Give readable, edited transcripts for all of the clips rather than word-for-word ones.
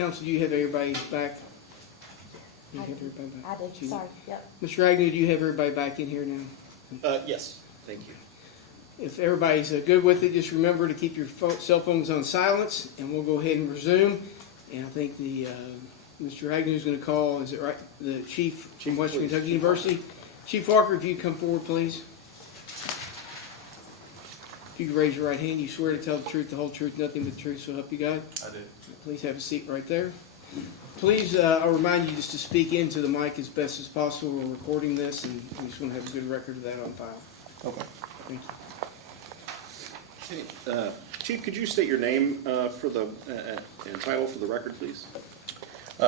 Counsel, do you have everybody back? Do you I have everybody back? I do, Do you? sorry, yep. Mr. Agnew, do you have everybody back in here now? Yes, thank you. If everybody's good with it, just remember to keep your cell phones on silence, and we'll go ahead and resume. And I think the Mr. Agnew is going to call, is it right, the chief from Western Kentucky University. Chief Walker, if you come forward, please. If you could raise your right hand, you swear to tell the truth, the whole truth, nothing but the truth, so help you God? I do. Please have a seat right there. Please, I'll remind you just to speak into the mic as best as possible. We're recording this, and we just want to have a good record of that on file. Okay. Thank you. Chief, could you state your name for the and title for the record, please?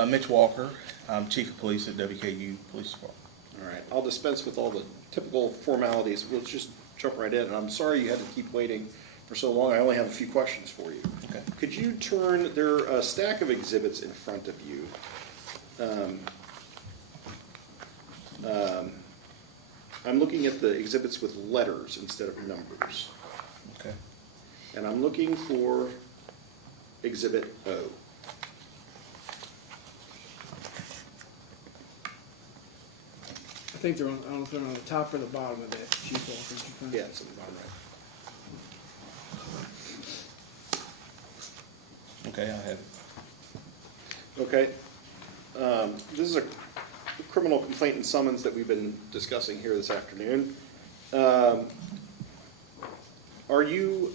Mitch Walker. I'm Chief of Police at WKU Police Department. All right, I'll dispense with all the typical formalities. We'll just jump right in. And I'm sorry you had to keep waiting for so long. I only have a few questions for you. Okay. Could you turn, there are a stack of exhibits in front of you. I'm looking at the exhibits with letters instead of numbers. Okay. And I'm looking for Exhibit O. I think they're on, I don't know if they're on the top or the bottom of that, Chief Walker. Did you find it? Yeah, it's on the bottom right. Okay, I have it. Okay. This is a criminal complaint and summons that we've been discussing here this afternoon. Are you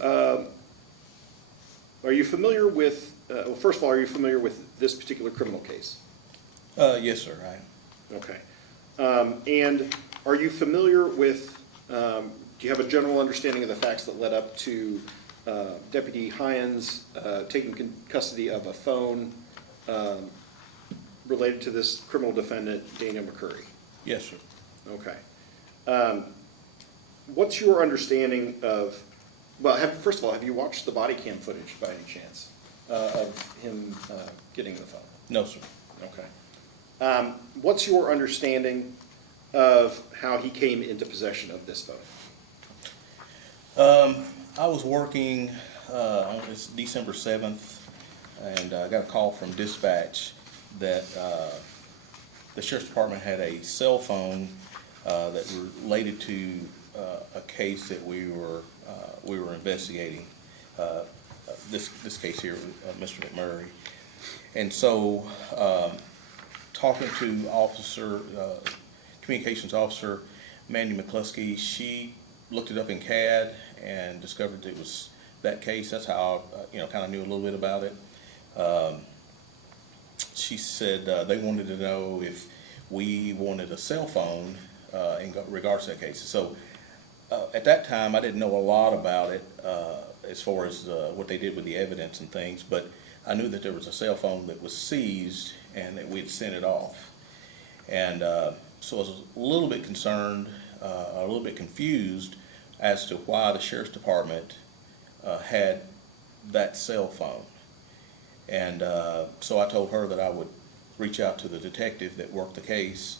familiar with, well, first of all, are you familiar with this particular criminal case? Yes, sir, I am. Okay. And are you familiar with, do you have a general understanding of the facts that led up to Deputy Heyungs taking custody of a phone related to this criminal defendant, Daniel McCurry? Yes, sir. Okay. What's your understanding of, well, first of all, have you watched the body cam footage by any chance of him getting the phone? No, sir. Okay. What's your understanding of how he came into possession of this phone? I was working on December 7th, and I got a call from dispatch that the Sheriff's Department had a cell phone that related to a case that we were investigating. This case here, Mr. McMurray, and so talking to communications officer Mandy McCluskey, she looked it up in CAD and discovered it was that case. That's how I kind of knew a little bit about it. She said they wanted to know if we wanted a cell phone in regards to that case. So at that time, I didn't know a lot about it as far as what they did with the evidence and things, but I knew that there was a cell phone that was seized and that we'd sent it off. And so I was a little bit concerned, a little bit confused as to why the Sheriff's Department had that cell phone. And so I told her that I would reach out to the detective that worked the case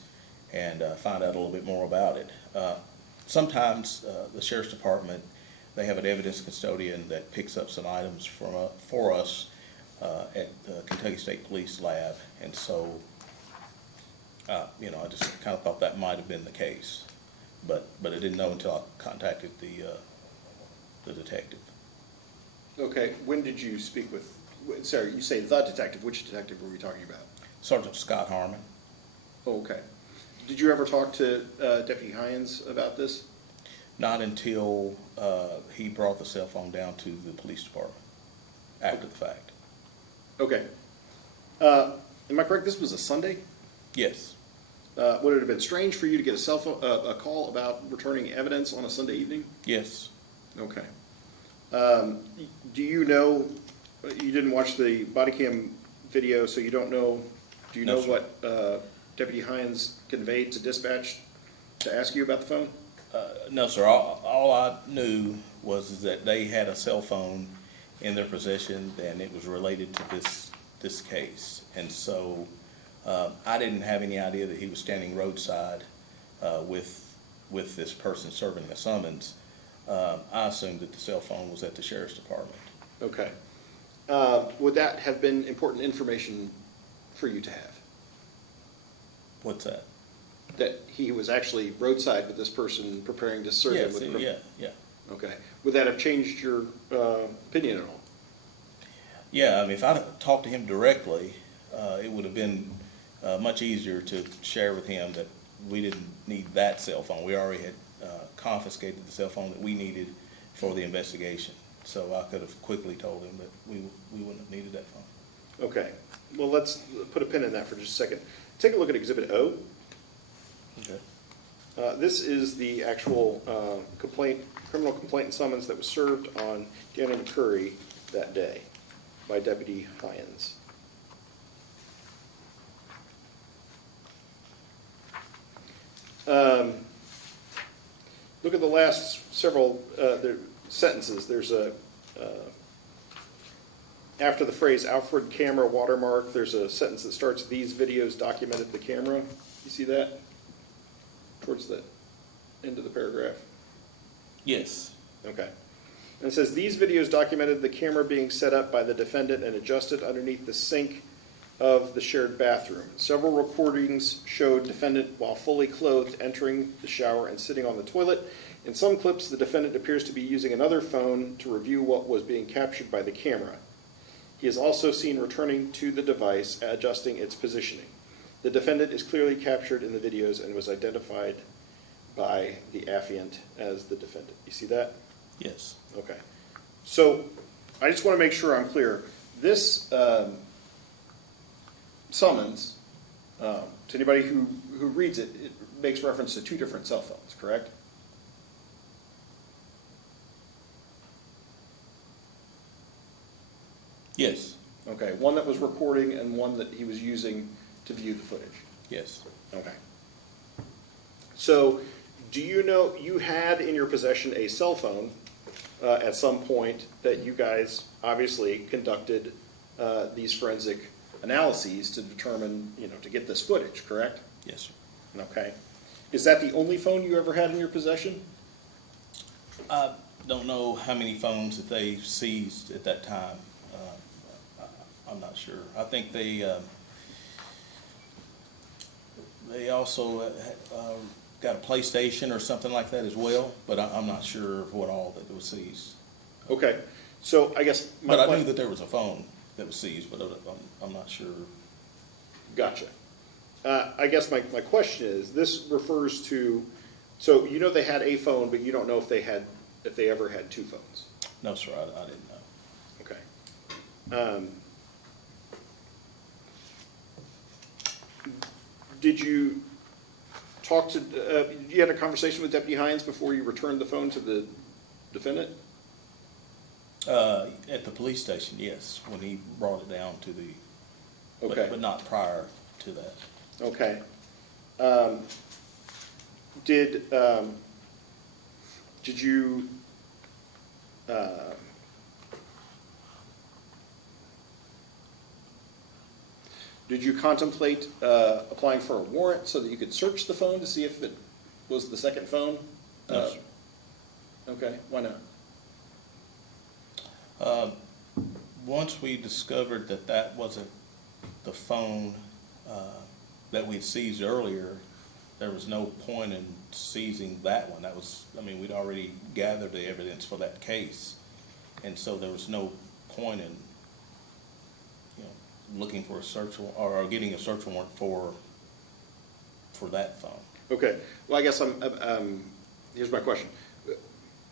and find out a little bit more about it. Sometimes the Sheriff's Department, they have an evidence custodian that picks up some items for us at the Kentucky State Police Lab, and so I just kind of thought that might have been the case, but I didn't know until I contacted the detective. Okay, when did you speak with, sorry, you say the detective, which detective were we talking about? Sergeant Scott Harmon. Oh, okay. Did you ever talk to Deputy Heyungs about this? Not until he brought the cell phone down to the police department after the fact. Okay. Am I correct, this was a Sunday? Yes. Would it have been strange for you to get a cell phone, a call about returning evidence on a Sunday evening? Yes. Okay. Do you know, you didn't watch the body cam video, so you don't know, do you No, know sir. what Deputy Heyungs conveyed to dispatch to ask you about the phone? No, sir. All I knew was that they had a cell phone in their possession, and it was related to this case. And so I didn't have any idea that he was standing roadside with this person serving a summons. I assumed that the cell phone was at the Sheriff's Department. Okay. would that have been important information for you to have? What's that? That he was actually roadside with this person preparing to serve him Yes, with criminal? yeah. Okay. Would that have changed your opinion at all? Yeah, I mean, if I'd have talked to him directly, it would have been much easier to share with him that we didn't need that cell phone. We already had confiscated the cell phone that we needed for the investigation. So I could have quickly told him that we wouldn't have needed that phone. Okay. Well, let's put a pin in that for just a second. Take a look at Exhibit O. Okay. This is the actual criminal complaint and summons that was served on Daniel McCurry that day by Deputy Heyungs. Look at the last several sentences. There's after the phrase Alfred camera watermark, there's a sentence that starts, "These videos documented the camera." You see that? Towards the end of the paragraph. Yes. Okay. And it says, "These videos documented the camera being set up by the defendant and adjusted underneath the sink of the shared bathroom. Several recordings showed defendant while fully clothed entering the shower and sitting on the toilet. In some clips, the defendant appears to be using another phone to review what was being captured by the camera. He is also seen returning to the device, adjusting its positioning. The defendant is clearly captured in the videos and was identified by the affiant as the defendant." You see that? Yes. Okay. So I just want to make sure I'm clear. This summons, to anybody who reads it, it makes reference to two different cell phones, correct? Yes. Okay. One that was recording and one that he was using to view the footage. Yes. Okay. So do you know, you had in your possession a cell phone at some point that you guys obviously conducted these forensic analyses to determine, to get this footage, correct? Yes, sir. Okay. Is that the only phone you ever had in your possession? I don't know how many phones that they seized at that time. I'm not sure. I think they also got a PlayStation or something like that as well, but I'm not sure of what all that was seized. Okay. So I guess my But I question. knew that there was a phone that was seized, but I'm not sure. Gotcha. I guess my question is, this refers to, so they had a phone, but you don't know if they ever had two phones. No, sir, I didn't know. Okay. Did you talk to, you had a conversation with Deputy Heyungs before you returned the phone to the defendant? At the police station, yes, when he brought it down to the, Okay. but not prior to that. Okay. Did you, did you contemplate applying for a warrant so that you could search the phone to see if it was the second phone? No, sir. Okay, why not? Once we discovered that that wasn't the phone that we'd seized earlier, there was no point in seizing that one. That was, we'd already gathered the evidence for that case, and so there was no point in, looking for a search warrant or getting a search warrant for that phone. Okay, well, I guess here's my question.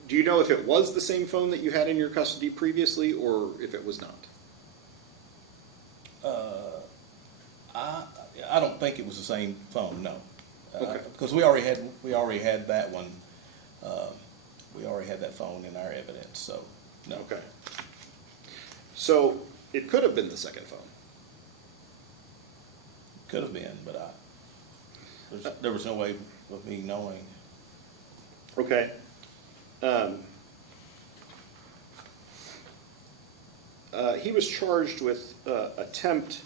Do you know if it was the same phone that you had in your custody previously, or if it was not? I don't think it was the same phone, no. Okay. Because we already had that one, we already had that phone in our evidence, so, no. Okay. So it could have been the second phone. Could have been, but there was no way of me knowing. Okay. He was charged with attempted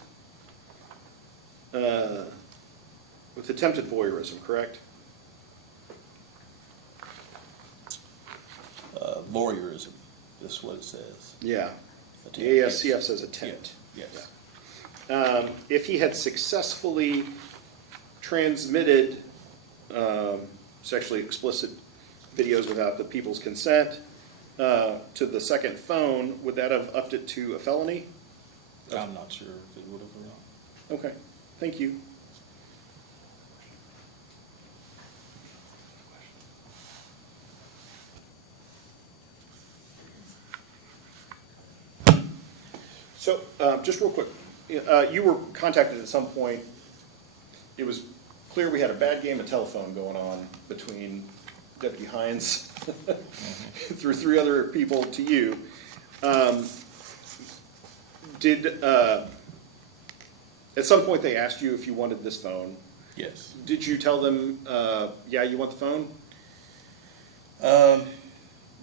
voyeurism, correct? Voyeurism, that's what it says. Yeah. The ASCF says a tent. Yes. If he had successfully transmitted sexually explicit videos without the people's consent to the second phone, would that have upped it to a felony? I'm not sure if it would have or not. Okay, thank you. So, just real quick, you were contacted at some point. It was clear we had a bad game of telephone going on between Deputy Heyungs through 3 other people to you. At some point they asked you if you wanted this phone. Yes. Did you tell them, yeah, you want the phone?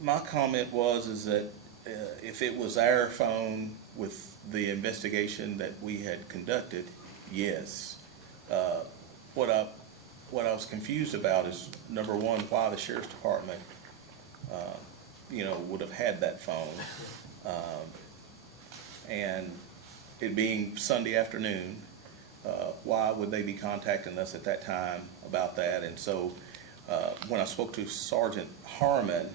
My comment is that if it was our phone with the investigation that we had conducted, yes. What I was confused about is, number one, why the sheriff's department, would have had that phone. And it being Sunday afternoon, why would they be contacting us at that time about that? And so, when I spoke to Sergeant Harmon,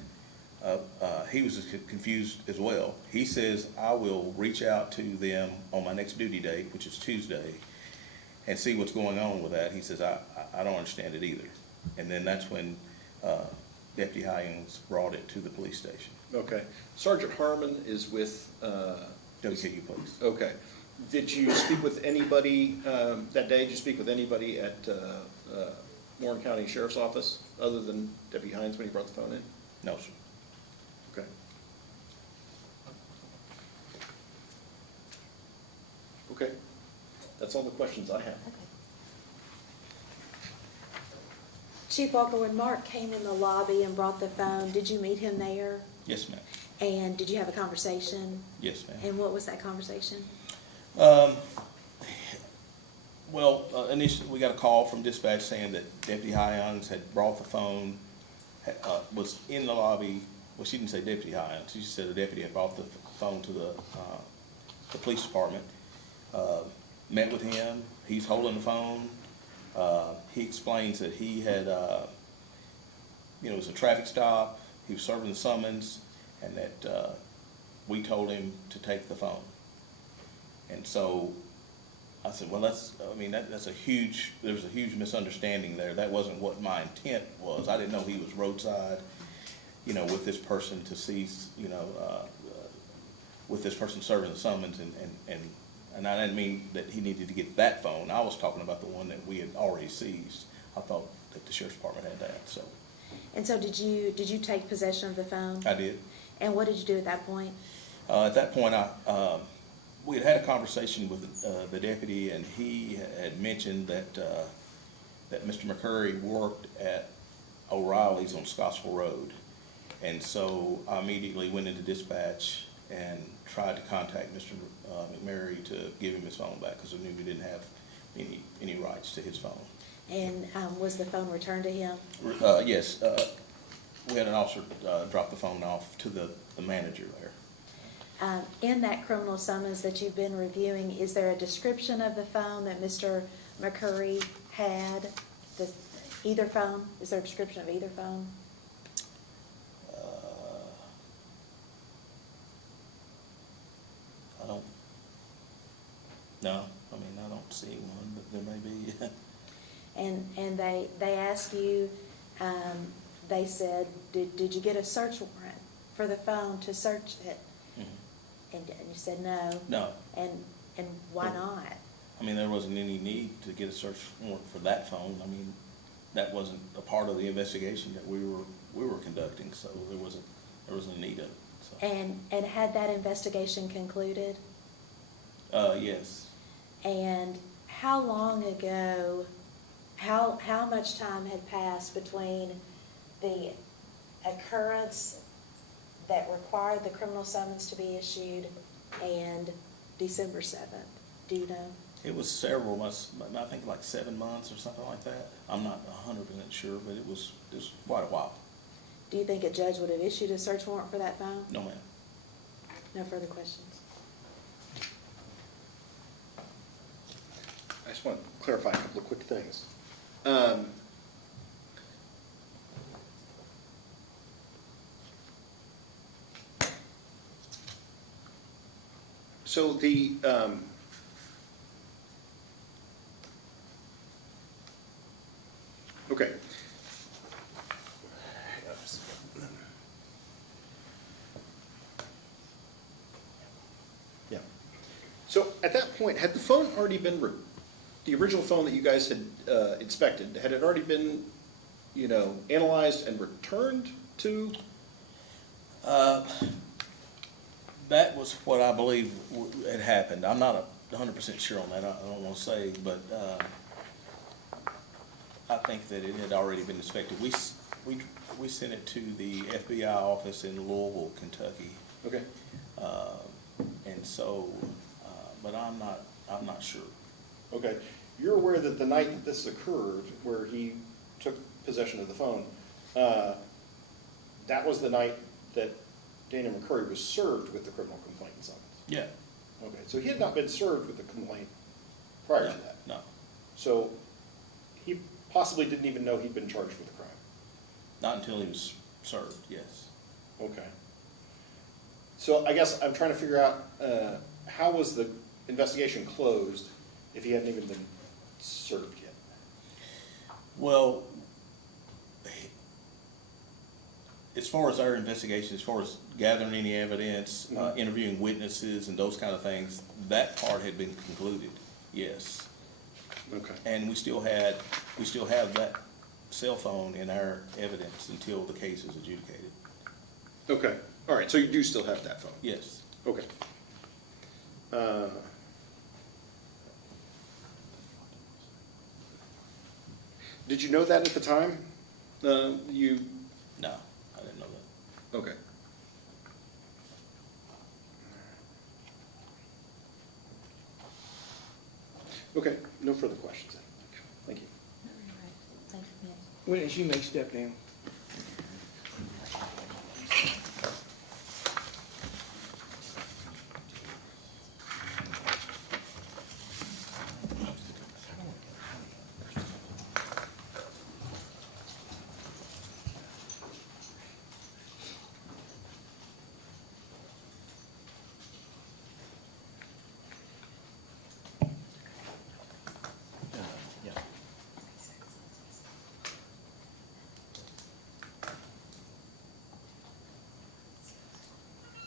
he was confused as well. He says, I will reach out to them on my next duty date, which is Tuesday, and see what's going on with that. He says, I don't understand it either. And then that's when Deputy Heyungs brought it to the police station. Okay. Sergeant Harmon is with, WKU Police. okay. Did you speak with anybody that day? Did you speak with anybody at Warren County Sheriff's Office other than Deputy Heyungs when he brought the phone in? No, sir. Okay. Okay. That's all the questions I have. Okay. Chief Walker, when Mark came in the lobby and brought the phone, did you meet him there? Yes, ma'am. And did you have a conversation? Yes, ma'am. And what was that conversation? Initially, we got a call from dispatch saying that Deputy Heyungs had brought the phone, was in the lobby. Well, she didn't say Deputy Heyungs. She said the deputy had brought the phone to the police department. Met with him. He's holding the phone. He explains that he had, it was a traffic stop. He was serving the summons, and that we told him to take the phone. And so I said, well, that's a huge, there was a huge misunderstanding there. That wasn't what my intent was. I didn't know he was roadside, with this person to seize, with this person serving the summons, and I didn't mean that he needed to get that phone. I was talking about the one that we had already seized. I thought that the sheriff's department had that, so. And so did you take possession of the phone? I did. And what did you do at that point? At that point, we had a conversation with the deputy, and he had mentioned that Mr. McCurry worked at O'Reilly's on Scottsville Road. And so I immediately went into dispatch and tried to contact Mr. McMurray to give him his phone back, because I knew we didn't have any rights to his phone. And was the phone returned to him? Yes. We had an officer drop the phone off to the manager there. In that criminal summons that you've been reviewing, is there a description of the phone that Mr. McCurry had? Either phone? Is there a description of either phone? No, I don't see one, but there may be. And they asked you, they said, did you get a search warrant for the phone to search it? Mhm. And you said no. No. And why not? There wasn't any need to get a search warrant for that phone. That wasn't a part of the investigation that we were conducting, so there wasn't a need of it. So. And had that investigation concluded? Yes. And how long ago, how much time had passed between the occurrence that required the criminal summons to be issued and December 7th? Do you know? It was several months, I think like 7 months or something like that. I'm not 100% sure, but it was quite a while. Do you think a judge would have issued a search warrant for that phone? No, ma'am. No further questions. just want to clarify a couple of quick things. So the, okay. Yeah. So at that point, had the phone already been, the original phone that you guys had inspected, had it already been, analyzed and returned to? That was what I believe had happened. I'm not 100% sure on that. I don't want to say, but I think that it had already been inspected. We sent it to the FBI office in Louisville, Kentucky, Okay. and so, but I'm not sure. Okay. You're aware that the night that this occurred, where he took possession of the phone, that was the night that Daniel McCurry was served with the criminal complaint and summons? Yeah. Okay, so he had not been served with the complaint prior to that? No, So he possibly didn't even know he'd been charged with a crime? not until he was served, yes. Okay. So I guess I'm trying to figure out, how was the investigation closed if he hadn't even been served yet? Well, as far as our investigation, as far as gathering any evidence, interviewing witnesses and those kind of things, that part had been concluded, yes. Okay. And we still have that cell phone in our evidence until the case is adjudicated. Okay, all right, so you do still have that phone? Yes. Okay. Did you know that at the time? You, No, I didn't know that. okay. Okay, no further questions then. Thank you. Thank you. Witness, you may step down.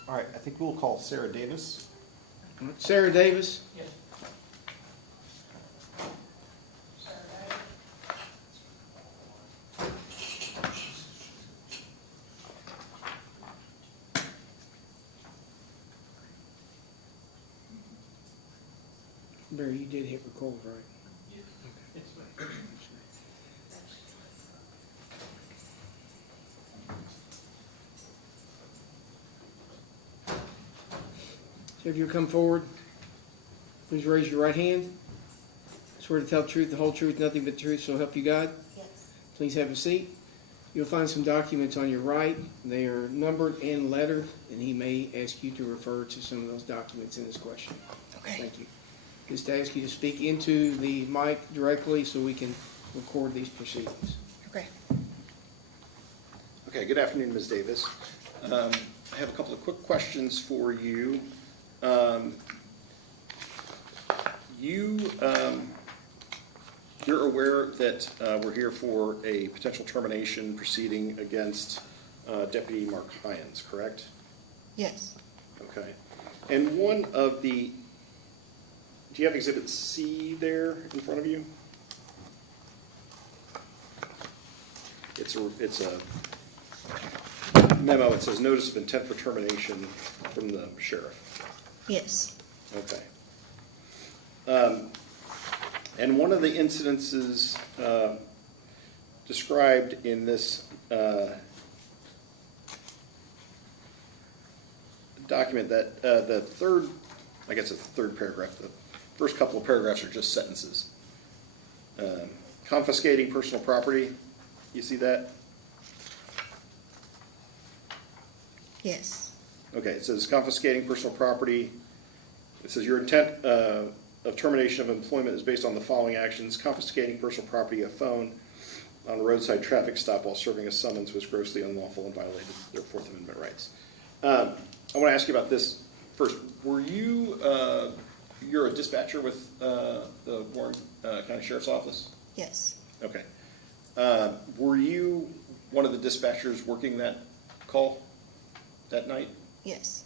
All right, I think we'll call Sarah Davis. Sarah Davis? Barry, you did hit record, right? So if you'll come forward, please raise your right hand. Swear to tell the truth, the whole truth, nothing but the truth, so help you God. Yes. Please have a seat. You'll find some documents on your right. They are numbered and lettered, and he may ask you to refer to some of those documents in his question. Okay. Thank you. Just ask you to speak into the mic directly so we can record these proceedings. Okay. Okay, good afternoon, Ms. Davis. I have a couple of quick questions for you. You're aware that we're here for a potential termination proceeding against Deputy Mark Heyungs, correct? Yes. Okay. And one of the, do you have Exhibit C there in front of you? It's a memo. It says notice of intent for termination from the sheriff. Yes. Okay. And one of the incidences described in this document, that the third, I guess it's the third paragraph, the first couple of paragraphs are just sentences. Confiscating personal property, you see that? Yes. Okay, it says confiscating personal property. It says your intent of termination of employment is based on the following actions: confiscating personal property, a phone, on a roadside traffic stop while serving a summons was grossly unlawful and violated their Fourth Amendment rights. I want to ask you about this first. Were you, you're a dispatcher with the Warren County Sheriff's Office? Yes. Okay. Were you one of the dispatchers working that call that night? Yes.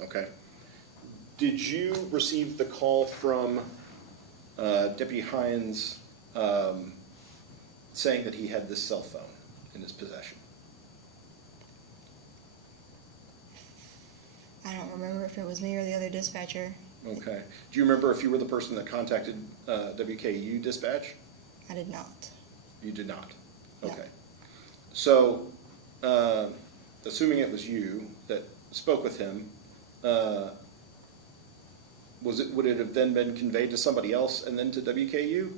Okay. Did you receive the call from Deputy Heyungs saying that he had this cell phone in his possession? I don't remember if it was me or the other dispatcher. Okay. Do you remember if you were the person that contacted WKU dispatch? I did not. You did not? No. Okay. So, assuming it was you that spoke with him, would it have then been conveyed to somebody else and then to WKU?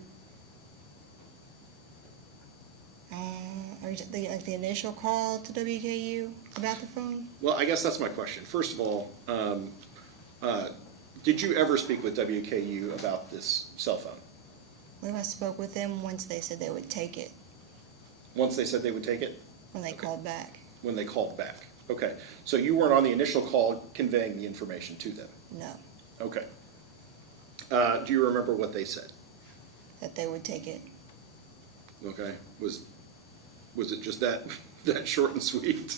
Are you like the initial call to WKU about the phone? Well, I guess that's my question. First of all, did you ever speak with WKU about this cell phone? Well, I spoke with them once they said they would take it Once they said they would take it? when they Okay. called back. When they called back? Okay. So you weren't on the initial call conveying the information to them? No, Okay. Do you remember what they said? that they would take it. Okay. Was it just that short and sweet?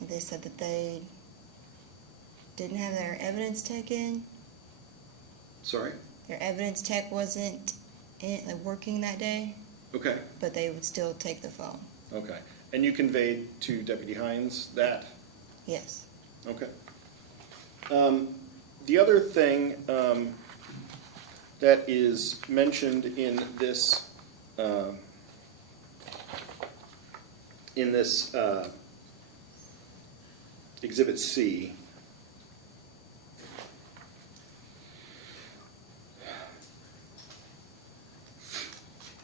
They said that they didn't have their evidence taken. Sorry? Their evidence tech wasn't working that day, Okay. but they would still take the phone. Okay. And you conveyed to Deputy Heyungs that? Yes. Okay. The other thing that is mentioned in this Exhibit C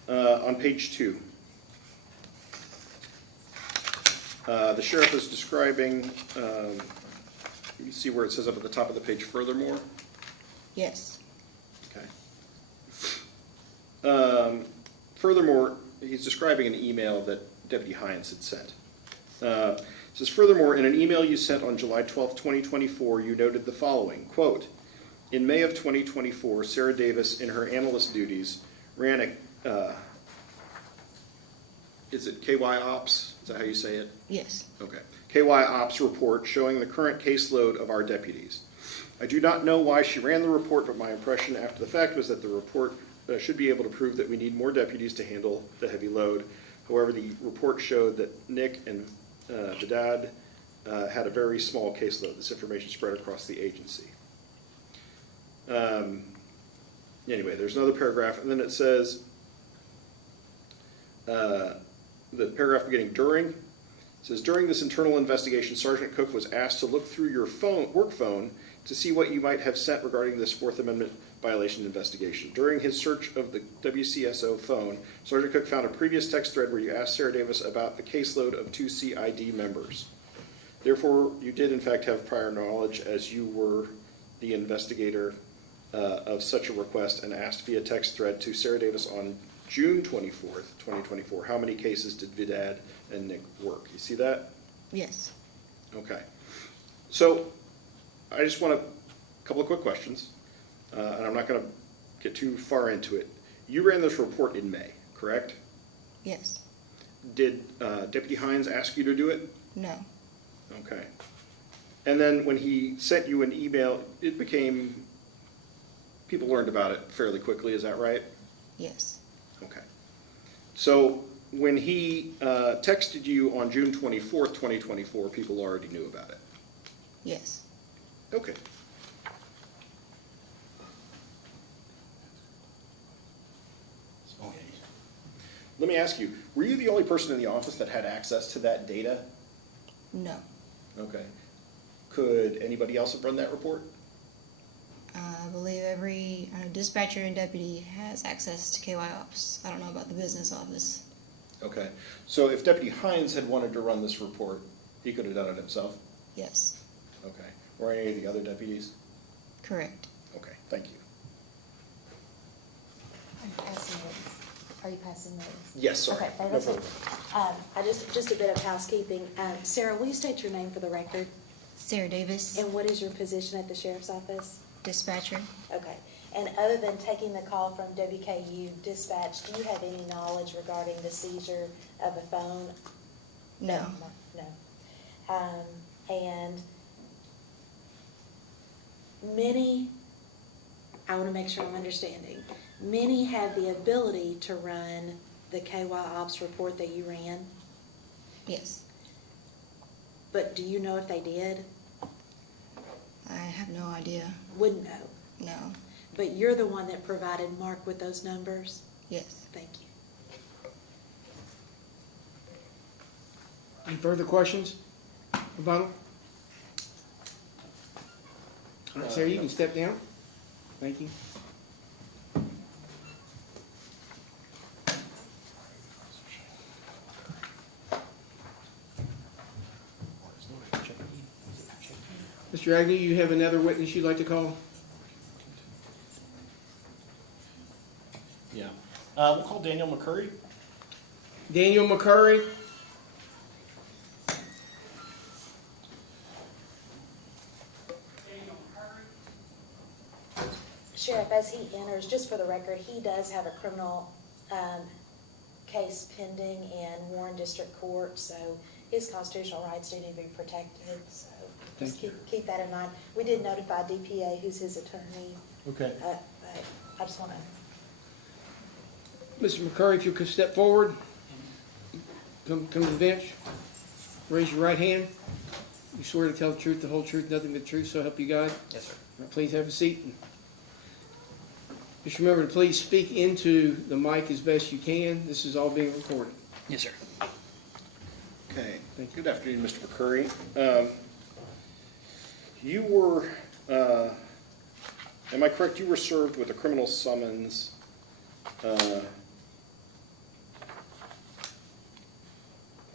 on page 2. The sheriff is describing, you can see where it says up at the top of the page, furthermore. Yes. Okay. Furthermore, he's describing an email that Deputy Heyungs had sent. It says, furthermore, in an email you sent on July 12, 2024, you noted the following, quote, in May of 2024, Sarah Davis, in her analyst duties, ran a, is it KY Ops? Is that how you say it? Yes. Okay. KY Ops report showing the current caseload of our deputies. I do not know why she ran the report, but my impression after the fact was that the report should be able to prove that we need more deputies to handle the heavy load. However, the report showed that Nick and Bedad had a very small caseload. This information spread across the agency. Anyway, there's another paragraph, and then it says, the paragraph beginning during, it says, during this internal investigation, Sergeant Cook was asked to look through your work phone to see what you might have sent regarding this Fourth Amendment violation investigation. During his search of the WCSO phone, Sergeant Cook found a previous text thread where you asked Sarah Davis about the caseload of 2 CID members. Therefore, you did in fact have prior knowledge, as you were the investigator of such a request, and asked via text thread to Sarah Davis on June 24th, 2024, how many cases did Vidad and Nick work? You see that? Yes. Okay. So I just want a couple of quick questions, and I'm not going to get too far into it. You ran this report in May, correct? Yes. Did Deputy Heyungs ask you to do it? No. Okay. And then when he sent you an email, it became, people learned about it fairly quickly, is that right? Yes. Okay. So when he texted you on June 24th, 2024, people already knew about it? Yes. Okay. Let me ask you, were you the only person in the office that had access to that data? No. Okay. Could anybody else have run that report? I believe every dispatcher and deputy has access to KY Ops. I don't know about the business office. Okay. So if Deputy Heyungs had wanted to run this report, he could have done it himself? Yes. Okay. or any of the other deputies? Correct. Okay, thank you. Are you passing those? Yes, sorry. Okay, No that's problem. I just a bit of housekeeping. Sarah, will you state your name for the record? Sarah Davis, And what is your position at the sheriff's office? dispatcher. Okay. And other than taking the call from WKU dispatch, do you have any knowledge regarding the seizure of a phone? No. No. And many, I want to make sure I'm understanding, many have the ability to run the KY Ops report that you ran, Yes. but do you know if they did? I have no idea. Wouldn't know. No. But you're the one that provided Mark with those numbers? Yes. Thank you. Any further questions? Rebuttal? All right, Sarah, you can step down. Thank you. Mr. Agnew, you have another witness you'd like to call? Yeah. We'll call Daniel McCurry. Daniel McCurry? Sheriff, as he enters, just for the record, he does have a criminal case pending in Warren District Court, so his constitutional rights do need to be protected, so just Thank you. keep that in mind. We did notify DPA, who's his attorney, Okay. but I just want to, Mr. McCurry, if you could step forward, come to the bench, raise your right hand. You swear to tell the truth, the whole truth, nothing but the truth, so help you God? Yes, sir. All right, please have a seat. Just remember to please speak into the mic as best you can. This is all being recorded. Yes, sir. Okay, Thank you. good afternoon, Mr. McCurry. You were, am I correct, you were served with a criminal summons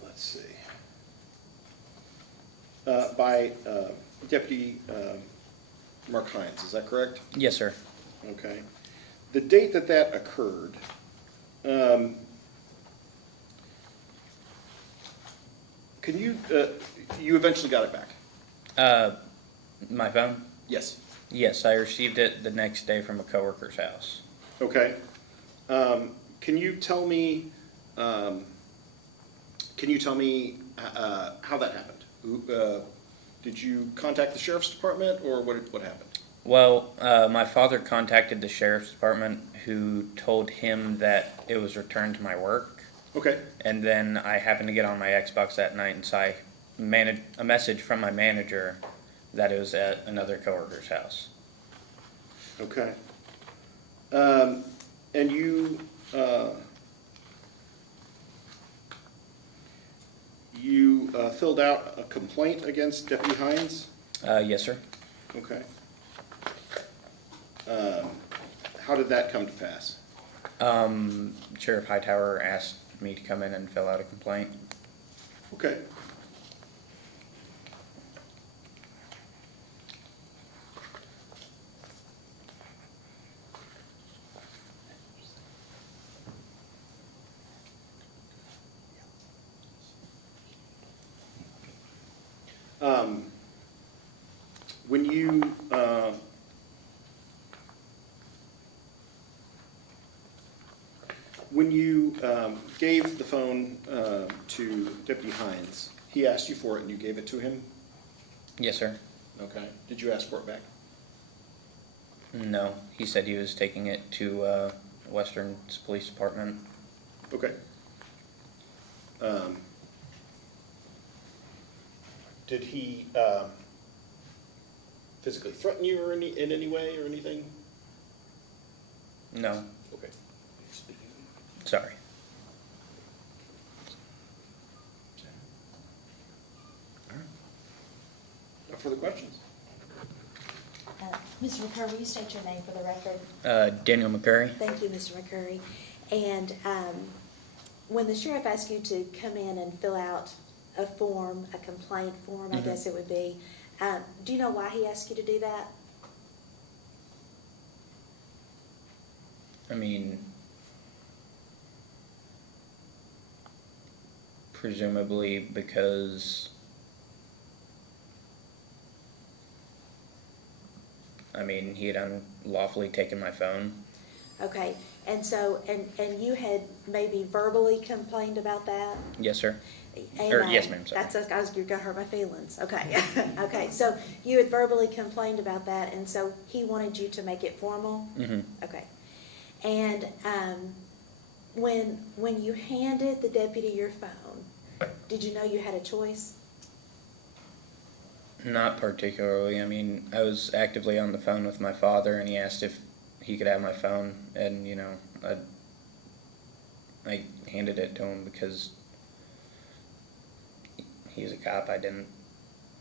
let's see, by Deputy Mark Heyungs, is that correct? Yes, sir. Okay. The date that that occurred, can you, you eventually got it back? My phone? Yes. Yes, I received it the next day from a coworker's house. Okay. Can you tell me, how that happened? Did you contact the sheriff's department, or what happened? Well, my father contacted the sheriff's department, who told him that it was returned to my work. Okay. And then I happened to get on my Xbox that night and saw a message from my manager that it was at another coworker's house. Okay. And you, filled out a complaint against Deputy Heyungs? Yes, sir. Okay. How did that come to pass? Sheriff Hightower asked me to come in and fill out a complaint. Okay. When you gave the phone to Deputy Heyungs, he asked you for it and you gave it to him? Yes, sir. Okay. Did you ask for it back? No, he said he was taking it to Western Police Department. Okay. Did he physically threaten you or in any way or anything? No, Okay. sorry. No further questions? Mr. McCurry, will you state your name for the record? Daniel McCurry. Thank you, Mr. McCurry. And when the sheriff asked you to come in and fill out a form, a complaint form, I guess it would be, Do you know why he asked you to do that? I mean, presumably because, I mean, he had unlawfully taken my phone. Okay, and so, and you had maybe verbally complained about that? Yes, sir. And, Or, yes, ma'am, sorry. you're gonna hurt my feelings, okay. Okay, so you had verbally complained about that, and so he wanted you to make it formal? Mm-hmm. Okay. And, when you handed the deputy your phone, did you know you had a choice? Not particularly. I mean, I was actively on the phone with my father, and he asked if he could have my phone, and, you know, I handed it to him because he's a cop. I didn't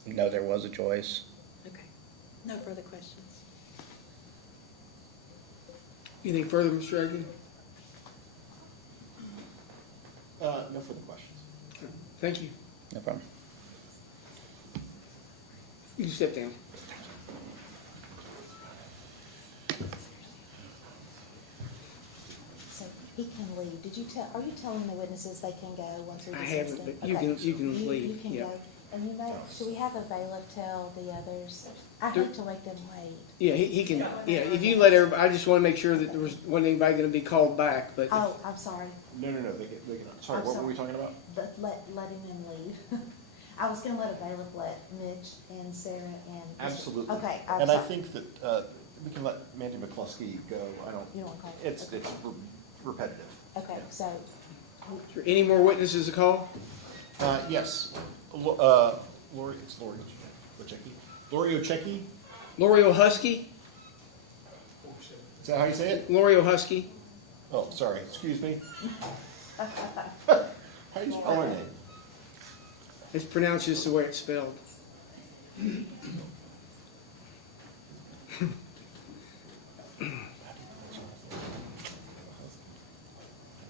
know there was a choice. Okay. No further questions. Anything further, Mr. Agnew? No further questions. Thank you. No problem. You can step down. So he can leave. Are you telling the witnesses they can go once we I dismiss them? haven't, but you Okay. can leave, You can yeah. go. And you may, should we have a bailiff tell the others? I There- hate to make them wait. Yeah, he can, yeah, if you let everybody, I just wanna make sure that wasn't anybody gonna be called back, but. Oh, I'm sorry. No, they can, sorry, I'm what were we sorry. talking about? Letting them leave. I was gonna let a bailiff let Mitch and Sarah and. Absolutely. Okay, I'm And I sorry. think that, we can let Mandy McCluskey go, You don't wanna call it? it's repetitive. Okay, so, Is there any more witnesses to call? Yes, Lori, it's Lori Ochecki. Lori Ochecki, Lori O'Husky? is that how you say it? Lori O'Husky? Oh, sorry, excuse me. How do you spell her name? It's pronounced just the way it's spelled.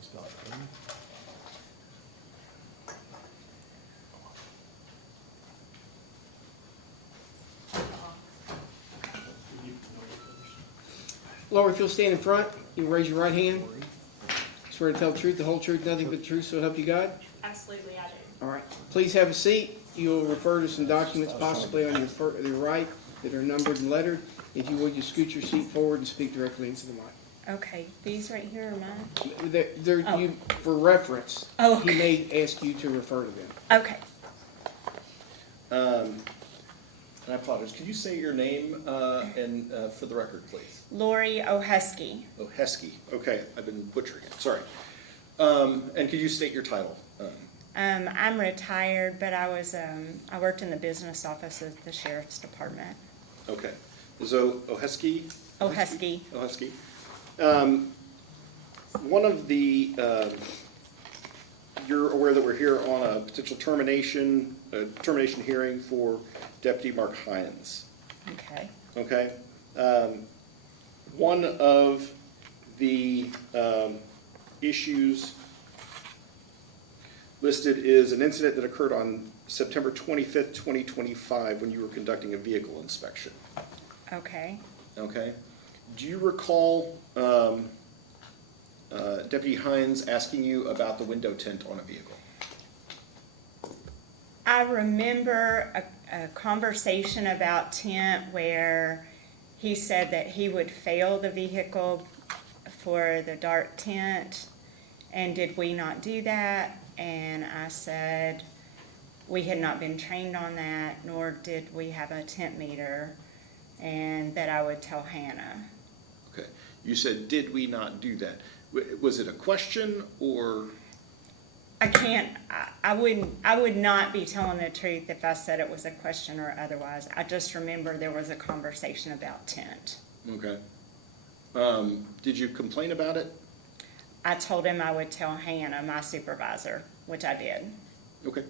Spell it. Lori, if you'll stand in front, you raise your right hand. Swear to tell the truth, the whole truth, nothing but the truth, so help you God? Absolutely, I do. All right. Please have a seat. You'll refer to some documents possibly on your right that are numbered and lettered. If you would, just scoot your seat forward and speak directly into the mic. Okay, these right here are mine? For reference, Oh, he may ask you to refer to them. Okay. And I apologize, could you say your name and for the record, please? Lori O'Husky. Oh, Heskey, okay, I've been butchering it, sorry. And could you state your title? I'm retired, but I worked in the business office of the sheriff's department. Okay, so O'Hesky? O'Husky. O'Husky. One of the, you're aware that we're here on a potential termination hearing for Deputy Mark Heyungs, Okay. okay? One of the issues listed is an incident that occurred on September 25th, 2025, when you were conducting a vehicle inspection, Okay. okay? Do you recall Deputy Heyungs asking you about the window tint on a vehicle? I remember a conversation about tint where he said that he would fail the vehicle for the dark tint, and did we not do that? And I said we had not been trained on that, nor did we have a tint meter, and that I would tell Hannah. Okay, you said, did we not do that? Was it a question or? I would not be telling the truth if I said it was a question or otherwise. I just remember there was a conversation about tint. Okay. Did you complain about it? I told him I would tell Hannah, my supervisor, which I did. Okay.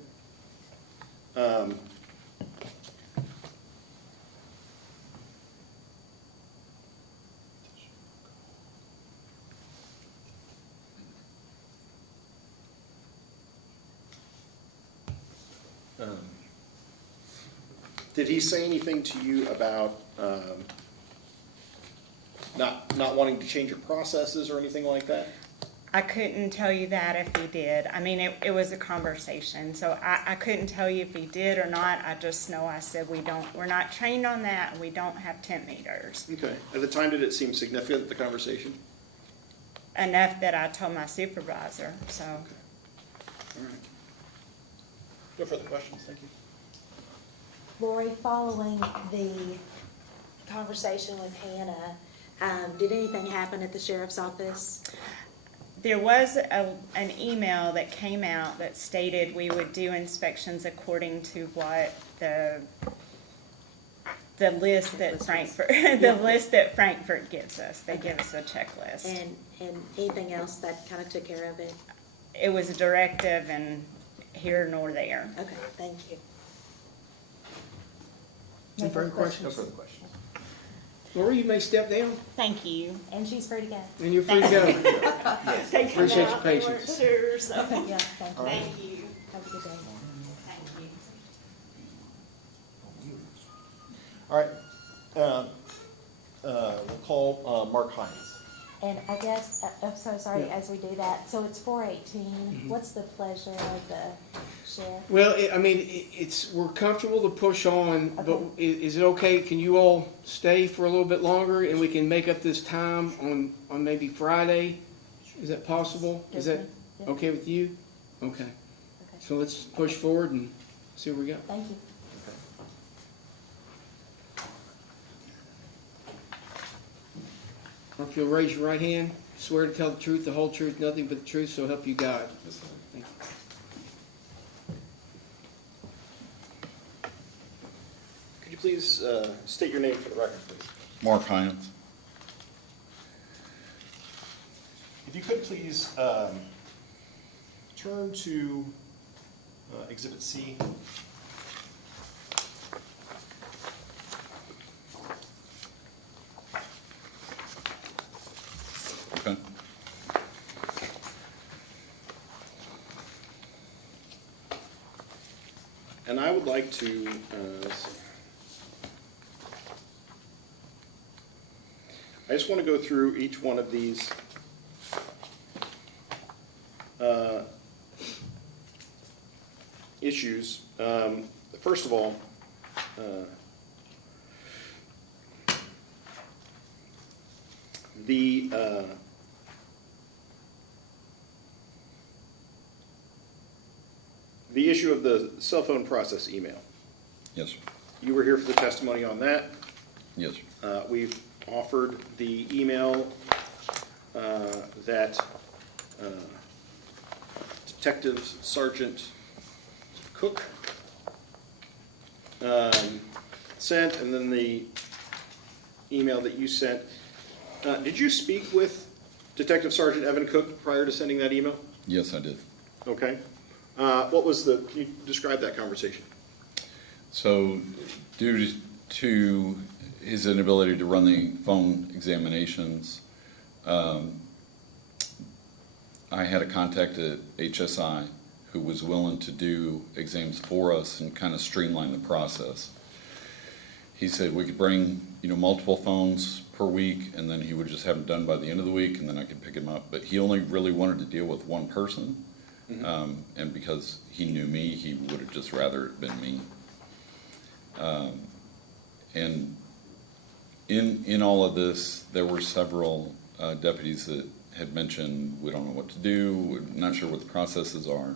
Did he say anything to you about not wanting to change your processes or anything like that? I couldn't tell you that if he did. I mean, it was a conversation, so I couldn't tell you if he did or not. I just know I said we're not trained on that, and we don't have temp meters. Okay. At the time, did it seem significant, the conversation? Enough that I told my supervisor, so. All right. No further questions, thank you. Lori, following the conversation with Hannah, did anything happen at the sheriff's office? There was an email that came out that stated we would do inspections according to what the list that Frankfurt, the list that Frankfurt gives us. They give us a checklist. And anything else that kind of took care of it? It was a directive and here nor there. Okay, thank you. Any further questions? No further questions. Lori, you may step down, Thank you. And she's free to go. and you're free to go. Appreciate your They weren't patience. sure, so. Yeah, thank you. Thank you. Have a good day. Thank you. All right, we'll call Mark Heyungs. And I guess, I'm so sorry, Yeah. as we do that, so it's 4:18, what's the pleasure of the sheriff? Well, we're comfortable to push on, but Okay. is it okay, can you all stay for a little bit longer and we can make up this time on maybe Friday? Is that possible? Is that Yeah. okay with you? Okay, Okay. so let's push forward and see where we go. Thank you. If you'll raise your right hand, swear to tell the truth, the whole truth, nothing but the truth, so help you God. Thank you. Could you please state your name for the record, please? Mark Heyungs. If you could please turn to Exhibit C. Okay. And I would like to, let's see. I just want to go through each one of these issues. First of all, the issue of the cell phone process email. Yes, sir. You were here for the testimony on that. Yes, sir. We've offered the email that Detective Sergeant Cook sent, and then the email that you sent. Did you speak with Detective Sergeant Evan Cook prior to sending that email? Yes, I did. Okay. Can you describe that conversation? So, due to his inability to run the phone examinations, I had a contact at HSI who was willing to do exams for us and kind of streamline the process. He said we could bring, multiple phones per week, and then he would just have them done by the end of the week, and then I could pick him up. But he only really wanted to deal with one person, and because he knew me, he would have just rather it been me. And in all of this, there were several deputies that had mentioned, we don't know what to do, we're not sure what the processes are.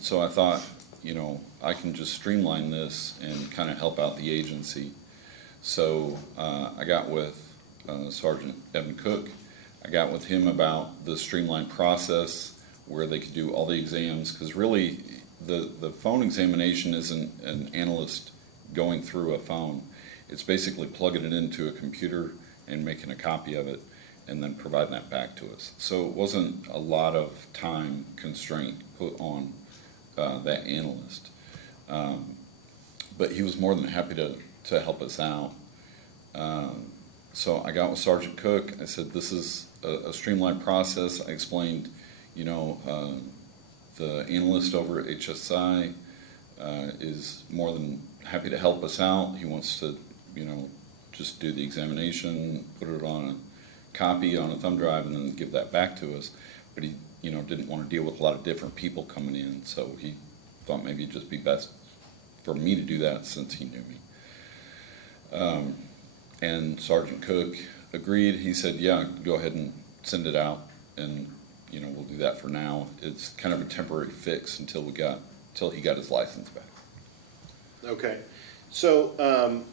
So I thought, I can just streamline this and kind of help out the agency. So I got with Sergeant Evan Cook. I got with him about the streamlined process where they could do all the exams, because really the phone examination isn't an analyst going through a phone. It's basically plugging it into a computer and making a copy of it and then providing that back to us. So it wasn't a lot of time constraint put on that analyst. But he was more than happy to help us out. So I got with Sergeant Cook. I said, this is a streamlined process. I explained, the analyst over at HSI is more than happy to help us out. He wants to, just do the examination, put it on a copy on a thumb drive, and then give that back to us. But he, didn't want to deal with a lot of different people coming in, so he thought maybe it'd just be best for me to do that since he knew me. And Sergeant Cook agreed. He said, yeah, go ahead and send it out, and we'll do that for now. It's kind of a temporary fix until he got his license back. Okay, so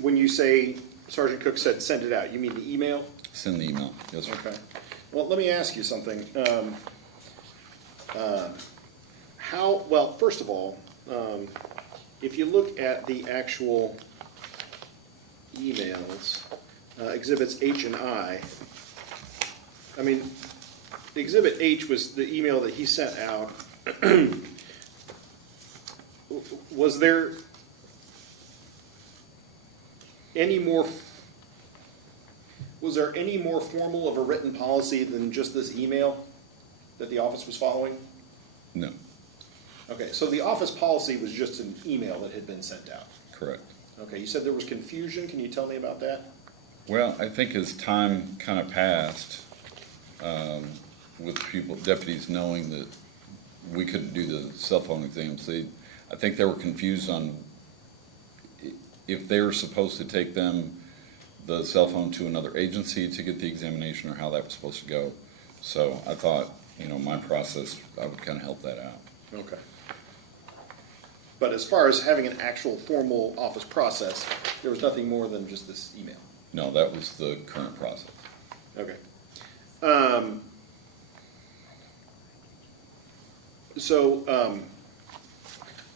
when you say Sergeant Cook said send it out, you mean the email? Send the email, yes, sir. Okay. Well, let me ask you something. Well, first of all, if you look at the actual emails, exhibits H and I mean, exhibit H was the email that he sent out. Was there any more formal of a written policy than just this email that the office was following? No, Okay, so the office policy was just an email that had been sent out. correct. Okay, you said there was confusion. Can you tell me about that? Well, I think as time kind of passed, with deputies knowing that we couldn't do the cell phone exams, I think they were confused on if they were supposed to take the cell phone to another agency to get the examination, or how that was supposed to go. So I thought, my process, I would kind of help that out. Okay. But as far as having an actual formal office process, there was nothing more than just this email? No, that was the current process. Okay.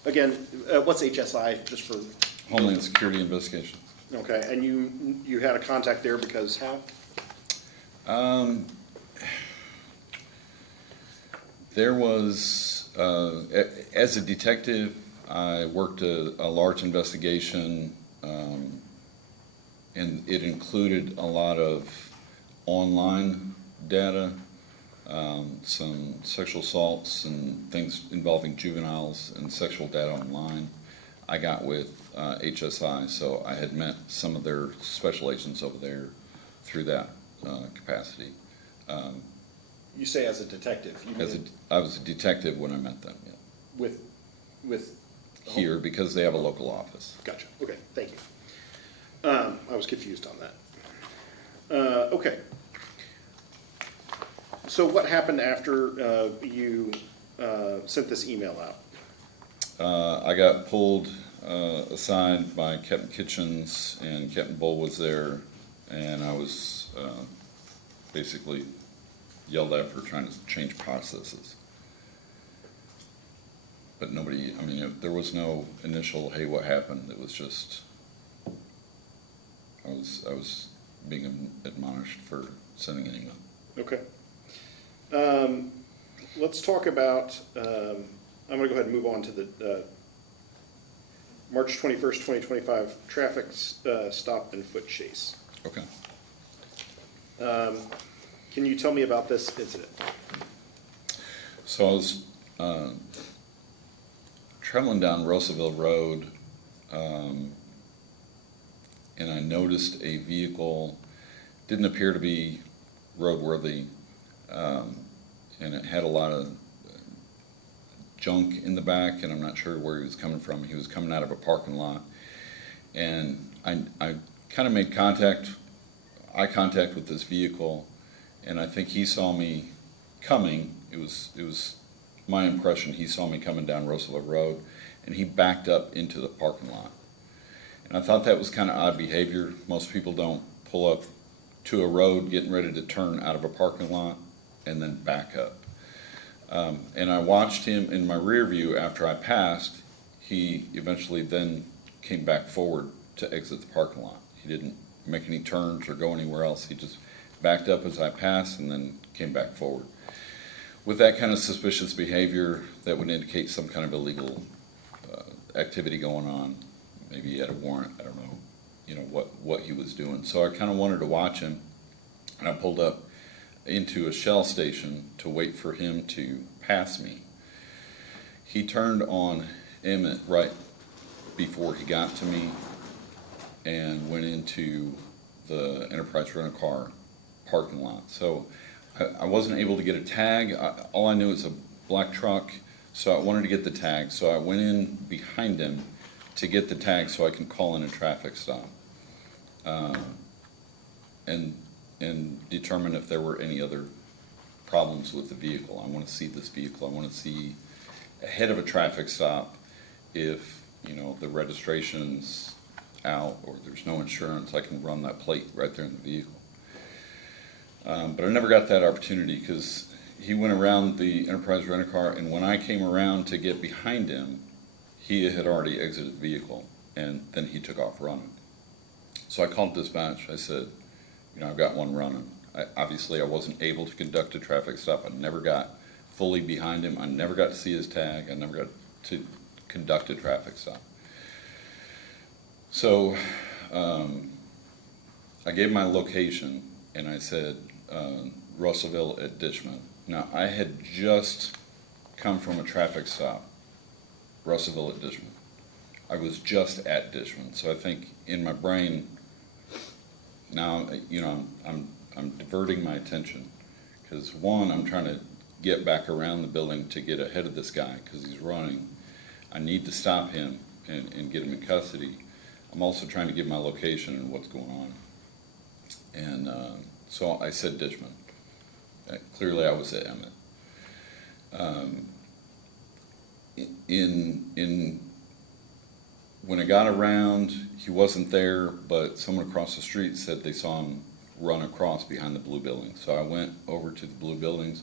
Again, what's HSI, just for, Homeland Security Investigation. okay, and you had a contact there because how? There was, as a detective, I worked a large investigation, and it included a lot of online data, some sexual assaults and things involving juveniles and sexual data online. I got with HSI, so I had met some of their special agents over there through that capacity. You say as a detective, you mean I was a detective when I met them, yeah. with Here, because they have a local office. Gotcha, okay, thank you. I was confused on that. Okay. So what happened after you sent this email out? I got pulled aside by Captain Kitchens, and Captain Bull was there, and I was basically yelled at for trying to change processes. But nobody, there was no initial, hey, what happened? It was just, I was being admonished for sending an email. Okay. Let's talk about, I'm gonna go ahead and move on to the March 21st, 2025 traffic stop and foot chase. Okay. Can you tell me about this incident? So I was traveling down Roosevelt Road, and I noticed a vehicle, didn't appear to be roadworthy, and it had a lot of junk in the back, and I'm not sure where he was coming from. He was coming out of a parking lot, and I kind of made eye contact with this vehicle, and I think he saw me coming. It was my impression he saw me coming down Roosevelt Road, and he backed up into the parking lot. And I thought that was kind of odd behavior. Most people don't pull up to a road getting ready to turn out of a parking lot and then back up. And I watched him in my rear view after I passed. He eventually then came back forward to exit the parking lot. He didn't make any turns or go anywhere else. He just backed up as I passed and then came back forward. With that kind of suspicious behavior, that would indicate some kind of illegal activity going on. Maybe he had a warrant, I don't know, what he was doing. So I kind of wanted to watch him, and I pulled up into a Shell station to wait for him to pass me. He turned on Emmett right before he got to me and went into the Enterprise Rent-A-Car parking lot. So I wasn't able to get a tag. All I knew was a black truck, so I wanted to get the tag. So I went in behind him to get the tag so I can call in a traffic stop. And determine if there were any other problems with the vehicle. I want to see this vehicle. I want to see ahead of a traffic stop if, you know, the registration's out or there's no insurance, I can run that plate right there in the vehicle. But I never got that opportunity because he went around the Enterprise Rent-A-Car, and when I came around to get behind him, he had already exited the vehicle, and then he took off running. So I called dispatch. I said, you know, I've got one running. Obviously, I wasn't able to conduct a traffic stop. I never got fully behind him. I never got to see his tag. I never got to conduct a traffic stop. So I gave my location, and I said Russellville at Dishman. Now, I had just come from a traffic stop, Russellville at Dishman. I was just at Dishman, so I think in my brain now, you know, I'm diverting my attention because one, I'm trying to get back around the building to get ahead of this guy because he's running. I need to stop him and get him in custody. I'm also trying to give my location and what's going on. And so I said Dishman. Clearly I was at Emmett. When I got around, he wasn't there, but someone across the street said they saw him run across behind the blue building. So I went over to the blue buildings.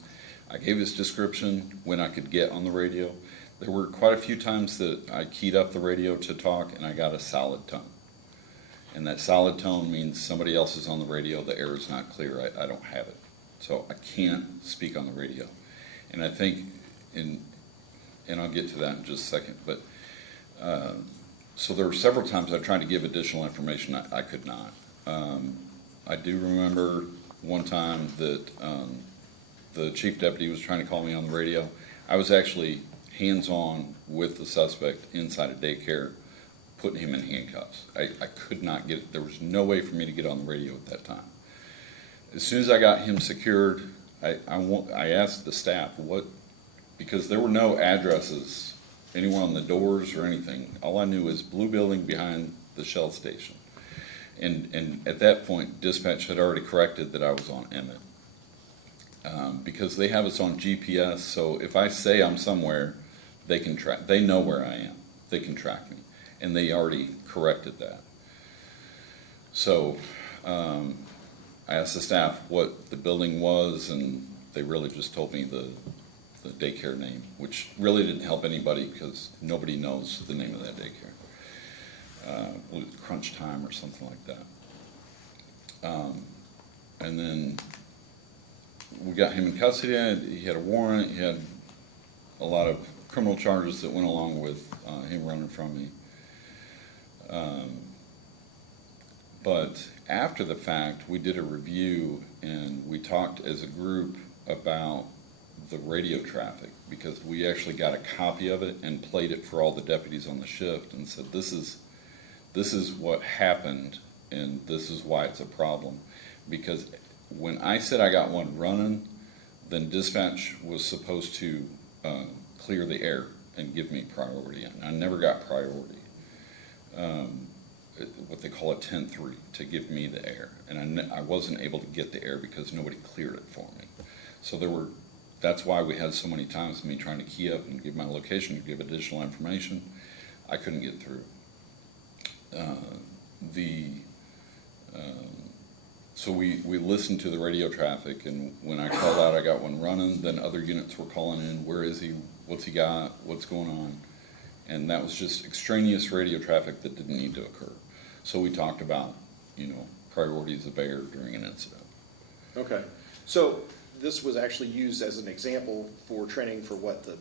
I gave his description when I could get on the radio. There were quite a few times that I keyed up the radio to talk and I got a solid tone. And that solid tone means somebody else is on the radio, the air is not clear, I don't have it. So I can't speak on the radio. And I think, and I'll get to that in just a second, but so there were several times I tried to give additional information, I could not. I do remember one time that the chief deputy was trying to call me on the radio. I was actually hands-on with the suspect inside a daycare, putting him in handcuffs. I could not get, there was no way for me to get on the radio at that time. As soon as I got him secured, I asked the staff what, because there were no addresses, anyone on the doors or anything. All I knew was blue building behind the Shell station. And at that point, dispatch had already corrected that I was on Emmett. Because they have us on GPS, so if I say I'm somewhere, they can track, they know where I am, they can track me. And they already corrected that. So I asked the staff what the building was, and they really just told me the daycare name, which really didn't help anybody because nobody knows the name of that daycare. Crunch Time or something like that. And then we got him in custody. He had a warrant. He had a lot of criminal charges that went along with him running from me. But after the fact, we did a review and we talked as a group about the radio traffic because we actually got a copy of it and played it for all the deputies on the shift and said, this is what happened and this is why it's a problem. Because when I said I got one running, then dispatch was supposed to clear the air and give me priority, and I never got priority. What they call a 10-3 to give me the air, and I wasn't able to get the air because nobody cleared it for me. So that's why we had so many times me trying to key up and give my location, to give additional information. I couldn't get through. So we listened to the radio traffic, and when I called out I got one running, then other units were calling in, where is he, what's he got, what's going on? And that was just extraneous radio traffic that didn't need to occur. So we talked about, you know, priorities of air during an incident. Okay, so this was actually used as an example for training for what, the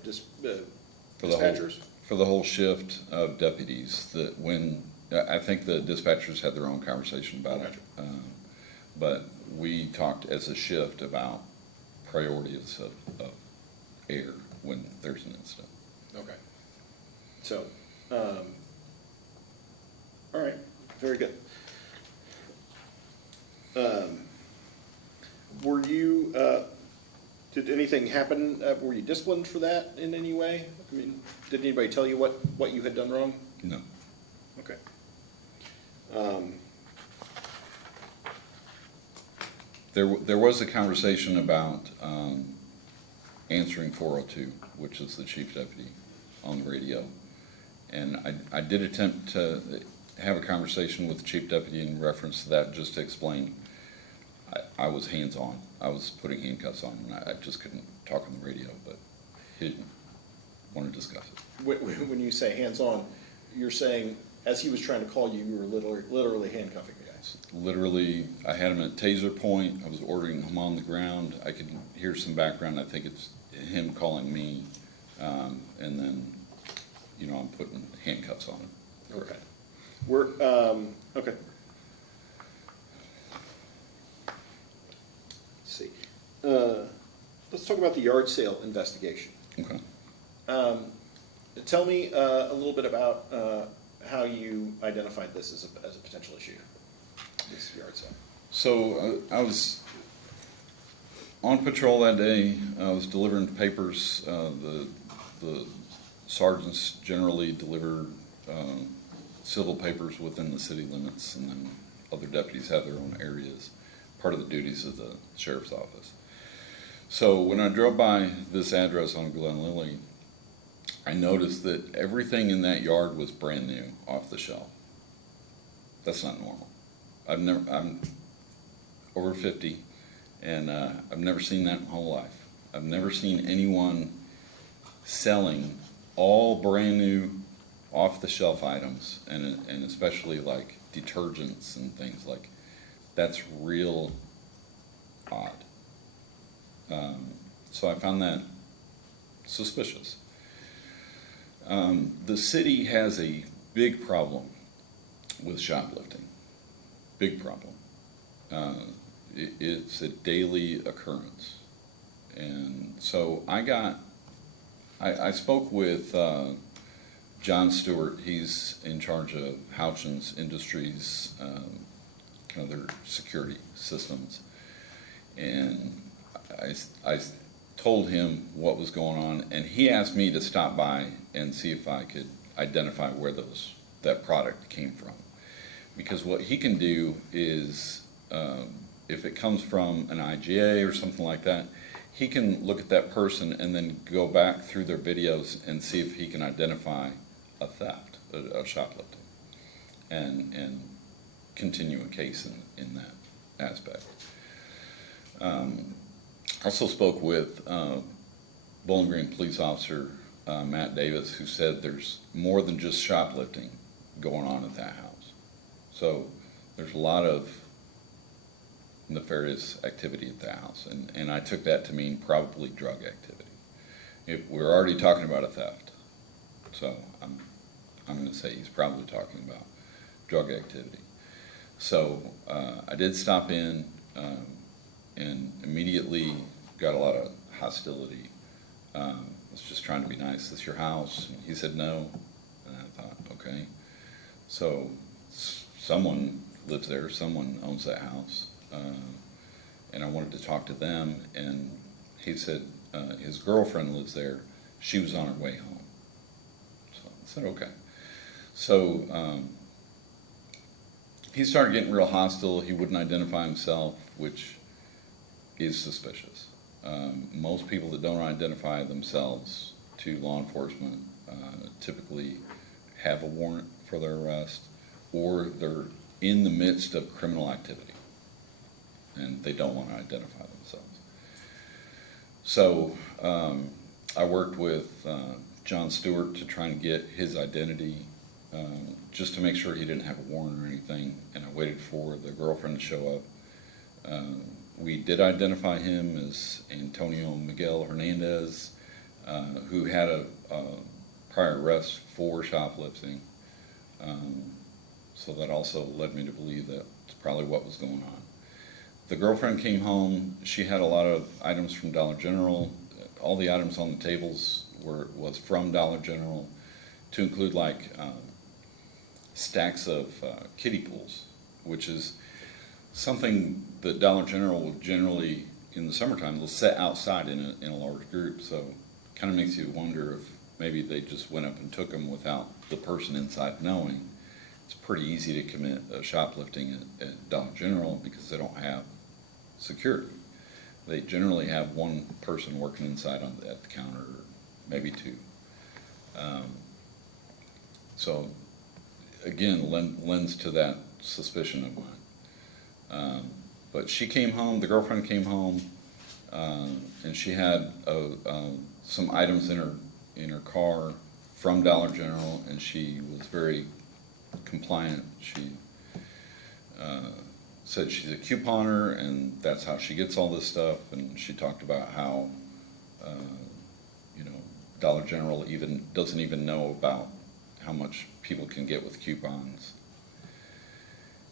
dispatchers? For the whole shift of deputies, that when, I think the dispatchers had their own conversation about it. But we talked as a shift about priorities of air when there's an incident. Okay. So, All right, very good. Were you, did anything happen, were you disciplined for that in any way? I mean, did anybody tell you what you had done wrong? No. Okay. There was a conversation about answering 402, which is the chief deputy on the radio. And I did attempt to have a conversation with the chief deputy in reference to that, just to explain I was hands-on. I was putting handcuffs on, and I just couldn't talk on the radio, but he didn't want to discuss it. When you say hands-on, you're saying as he was trying to call you, you were literally handcuffing the guys? Literally, I had him at taser point. I was ordering him on the ground. I could hear some background. I think it's him calling me, and then, you know, I'm putting handcuffs on him. Okay. We're, okay. Let's see. Let's talk about the yard sale investigation. Okay. Tell me a little bit about how you identified this as a potential issue, this yard sale. So I was on patrol that day. I was delivering papers. The sergeants generally deliver civil papers within the city limits, and then other deputies have their own areas, part of the duties of the sheriff's office. So when I drove by this address on Glen Lily, I noticed that everything in that yard was brand new, off the shelf. That's not normal. I'm over 50, and I've never seen that in my whole life. I've never seen anyone selling all brand new, off the shelf items, and especially like detergents and things like. That's real odd. So I found that suspicious. The city has a big problem with shoplifting. Big problem. It's a daily occurrence. And so I spoke with John Stewart. He's in charge of Houchins Industries, kind of their security systems. And I told him what was going on, and he asked me to stop by and see if I could identify where that product came from. Because what he can do is, if it comes from an IGA or something like that, he can look at that person and then go back through their videos and see if he can identify a theft, a shoplifting, and continue a case in that aspect. Also spoke with Bowling Green police officer Matt Davis, who said there's more than just shoplifting going on at that house. So there's a lot of nefarious activity at that house, and I took that to mean probably drug activity. If we're already talking about a theft, so I'm going to say he's probably talking about drug activity. So I did stop in and immediately got a lot of hostility. I was just trying to be nice. Is this your house? And he said no. And I thought, okay. So someone lives there. Someone owns that house. And I wanted to talk to them. And he said his girlfriend lives there. She was on her way home. So I said, okay. So he started getting real hostile. He wouldn't identify himself, which is suspicious. Most people that don't identify themselves to law enforcement typically have a warrant for their arrest, or they're in the midst of criminal activity and they don't want to identify themselves. So I worked with John Stewart to try and get his identity, just to make sure he didn't have a warrant or anything, and I waited for the girlfriend to show up. We did identify him as Antonio Miguel Hernandez, who had a prior arrest for shoplifting. So that also led me to believe that it's probably what was going on. The girlfriend came home. She had a lot of items from Dollar General. All the items on the tables was from Dollar General, to include like stacks of kiddie pools, which is something that Dollar General will generally, in the summertime, they'll set outside in a large group. So kind of makes you wonder if maybe they just went up and took them without the person inside knowing. It's pretty easy to commit shoplifting at Dollar General because they don't have security. They generally have one person working inside at the counter, or maybe two. So again, lends to that suspicion of mine. But she came home, the girlfriend came home, and she had some items in her car from Dollar General, and she was very compliant. She said she's a couponer, and that's how she gets all this stuff. And she talked about how, Dollar General doesn't even know about how much people can get with coupons.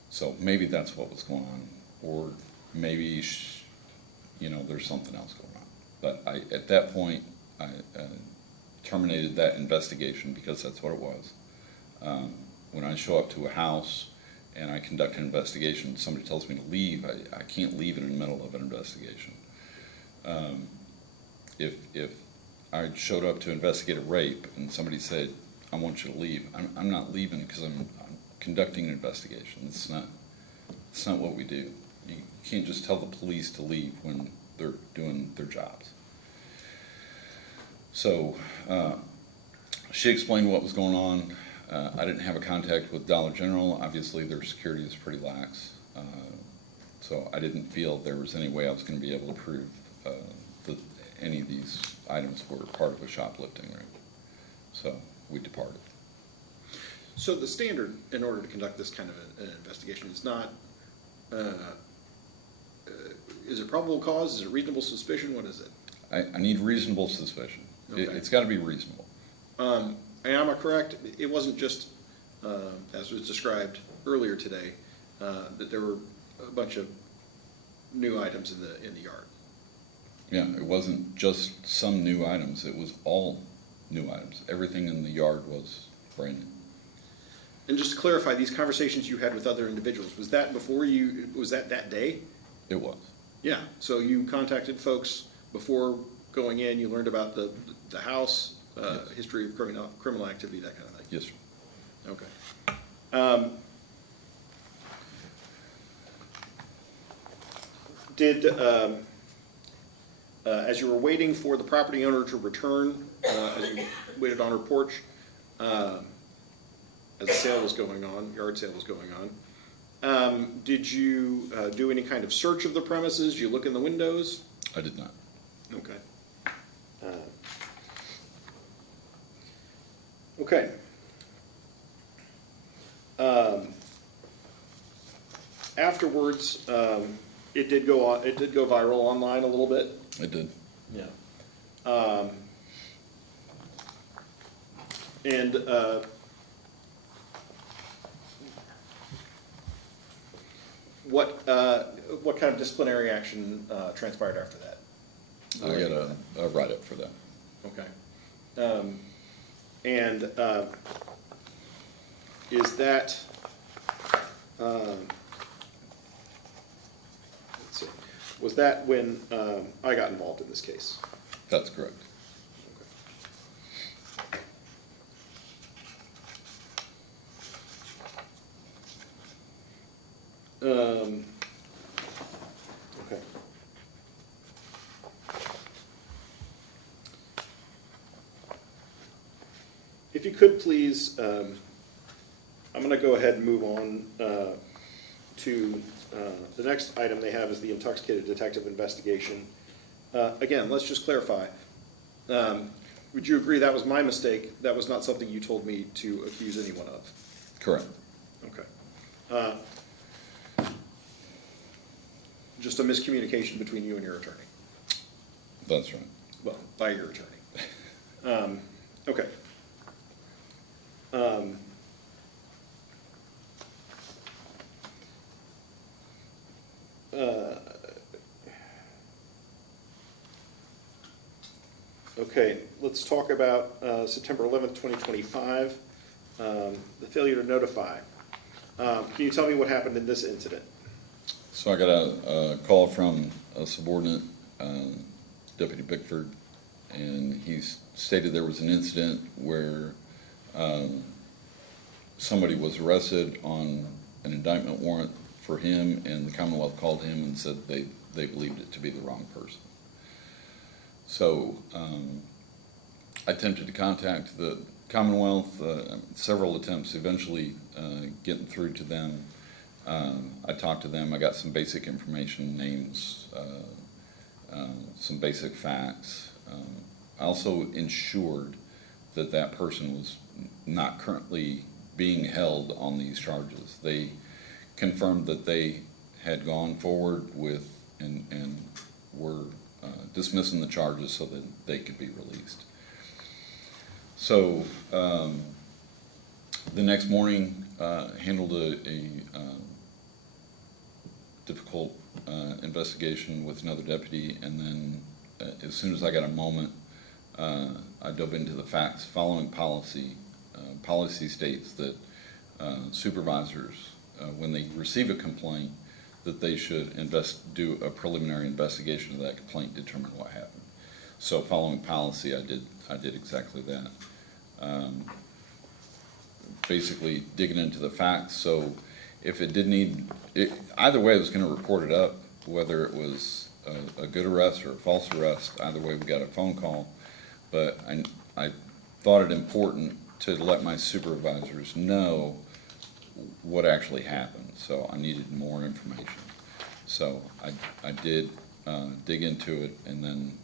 So maybe that's what was going on, or maybe there's something else going on. But at that point, I terminated that investigation because that's what it was. When I show up to a house and I conduct an investigation, somebody tells me to leave, I can't leave in the middle of an investigation. If I showed up to investigate a rape and somebody said, I want you to leave, I'm not leaving because I'm conducting an investigation. It's not what we do. You can't just tell the police to leave when they're doing their jobs. So she explained what was going on. I didn't have a contact with Dollar General. Obviously, their security is pretty lax. So I didn't feel there was any way I was going to be able to prove that any of these items were part of a shoplifting ring. So we departed. So the standard in order to conduct this kind of an investigation is not, is it probable cause, is it reasonable suspicion, what is it? I need reasonable suspicion. Okay. It's got to be reasonable. And am I correct, it wasn't just, as was described earlier today, that there were a bunch of new items in the yard? Yeah, it wasn't just some new items. It was all new items. Everything in the yard was brand new. And just to clarify, these conversations you had with other individuals, was that that day? It was. Yeah, so you contacted folks before going in, you learned about the house, Yes. history of criminal activity, that kind of thing? Yes, sir. Okay. As you were waiting for the property owner to return, as you waited on her porch, as the sale was going on, yard sale was going on, did you do any kind of search of the premises? Did you look in the windows? I did not. Okay. Okay. Afterwards, it did go viral online a little bit. I did. Yeah. What kind of disciplinary action transpired after that? I got a write-up for that. Okay. Is that, let's see, was that when I got involved in this case? That's correct. Okay. If you could please, I'm going to go ahead and move on to the next item they have is the intoxicated detective investigation. Again, let's just clarify. Would you agree that was my mistake? That was not something you told me to accuse anyone of? Correct. Okay. Just a miscommunication between you and your attorney? That's right. Well, by your attorney. Okay. Okay, let's talk about September 11th, 2025. The failure to notify. Can you tell me what happened in this incident? So I got a call from a subordinate, Deputy Bickford, and he stated there was an incident where somebody was arrested on an indictment warrant for him, and the Commonwealth called him and said they believed it to be the wrong person. So I attempted to contact the Commonwealth, several attempts, eventually getting through to them. I talked to them, I got some basic information, names, some basic facts. I also ensured that that person was not currently being held on these charges. They confirmed that they had gone forward with and were dismissing the charges so that they could be released. So the next morning, handled a difficult investigation with another deputy, and then as soon as I got a moment, I dove into the facts. Following policy, policy states that supervisors, when they receive a complaint, that they should do a preliminary investigation of that complaint, determine what happened. So following policy, I did exactly that. Basically digging into the facts. So if it did need, either way I was going to report it up, whether it was a good arrest or a false arrest. Either way, we got a phone call. But I thought it important to let my supervisors know what actually happened. So I needed more information. So I did dig into it, and then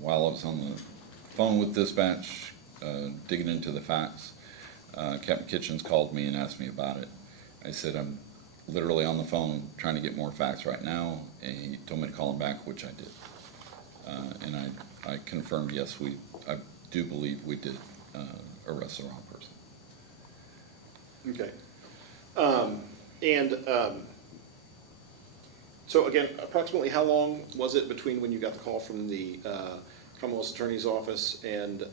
while I was on the phone with dispatch, digging into the facts, Captain Kitchens called me and asked me about it. I said, I'm literally on the phone trying to get more facts right now, and he told me to call him back, which I did. And I confirmed, yes, I do believe we did arrest the wrong person. Okay. So again, approximately how long was it between when you got the call from the Commonwealth Attorney's Office and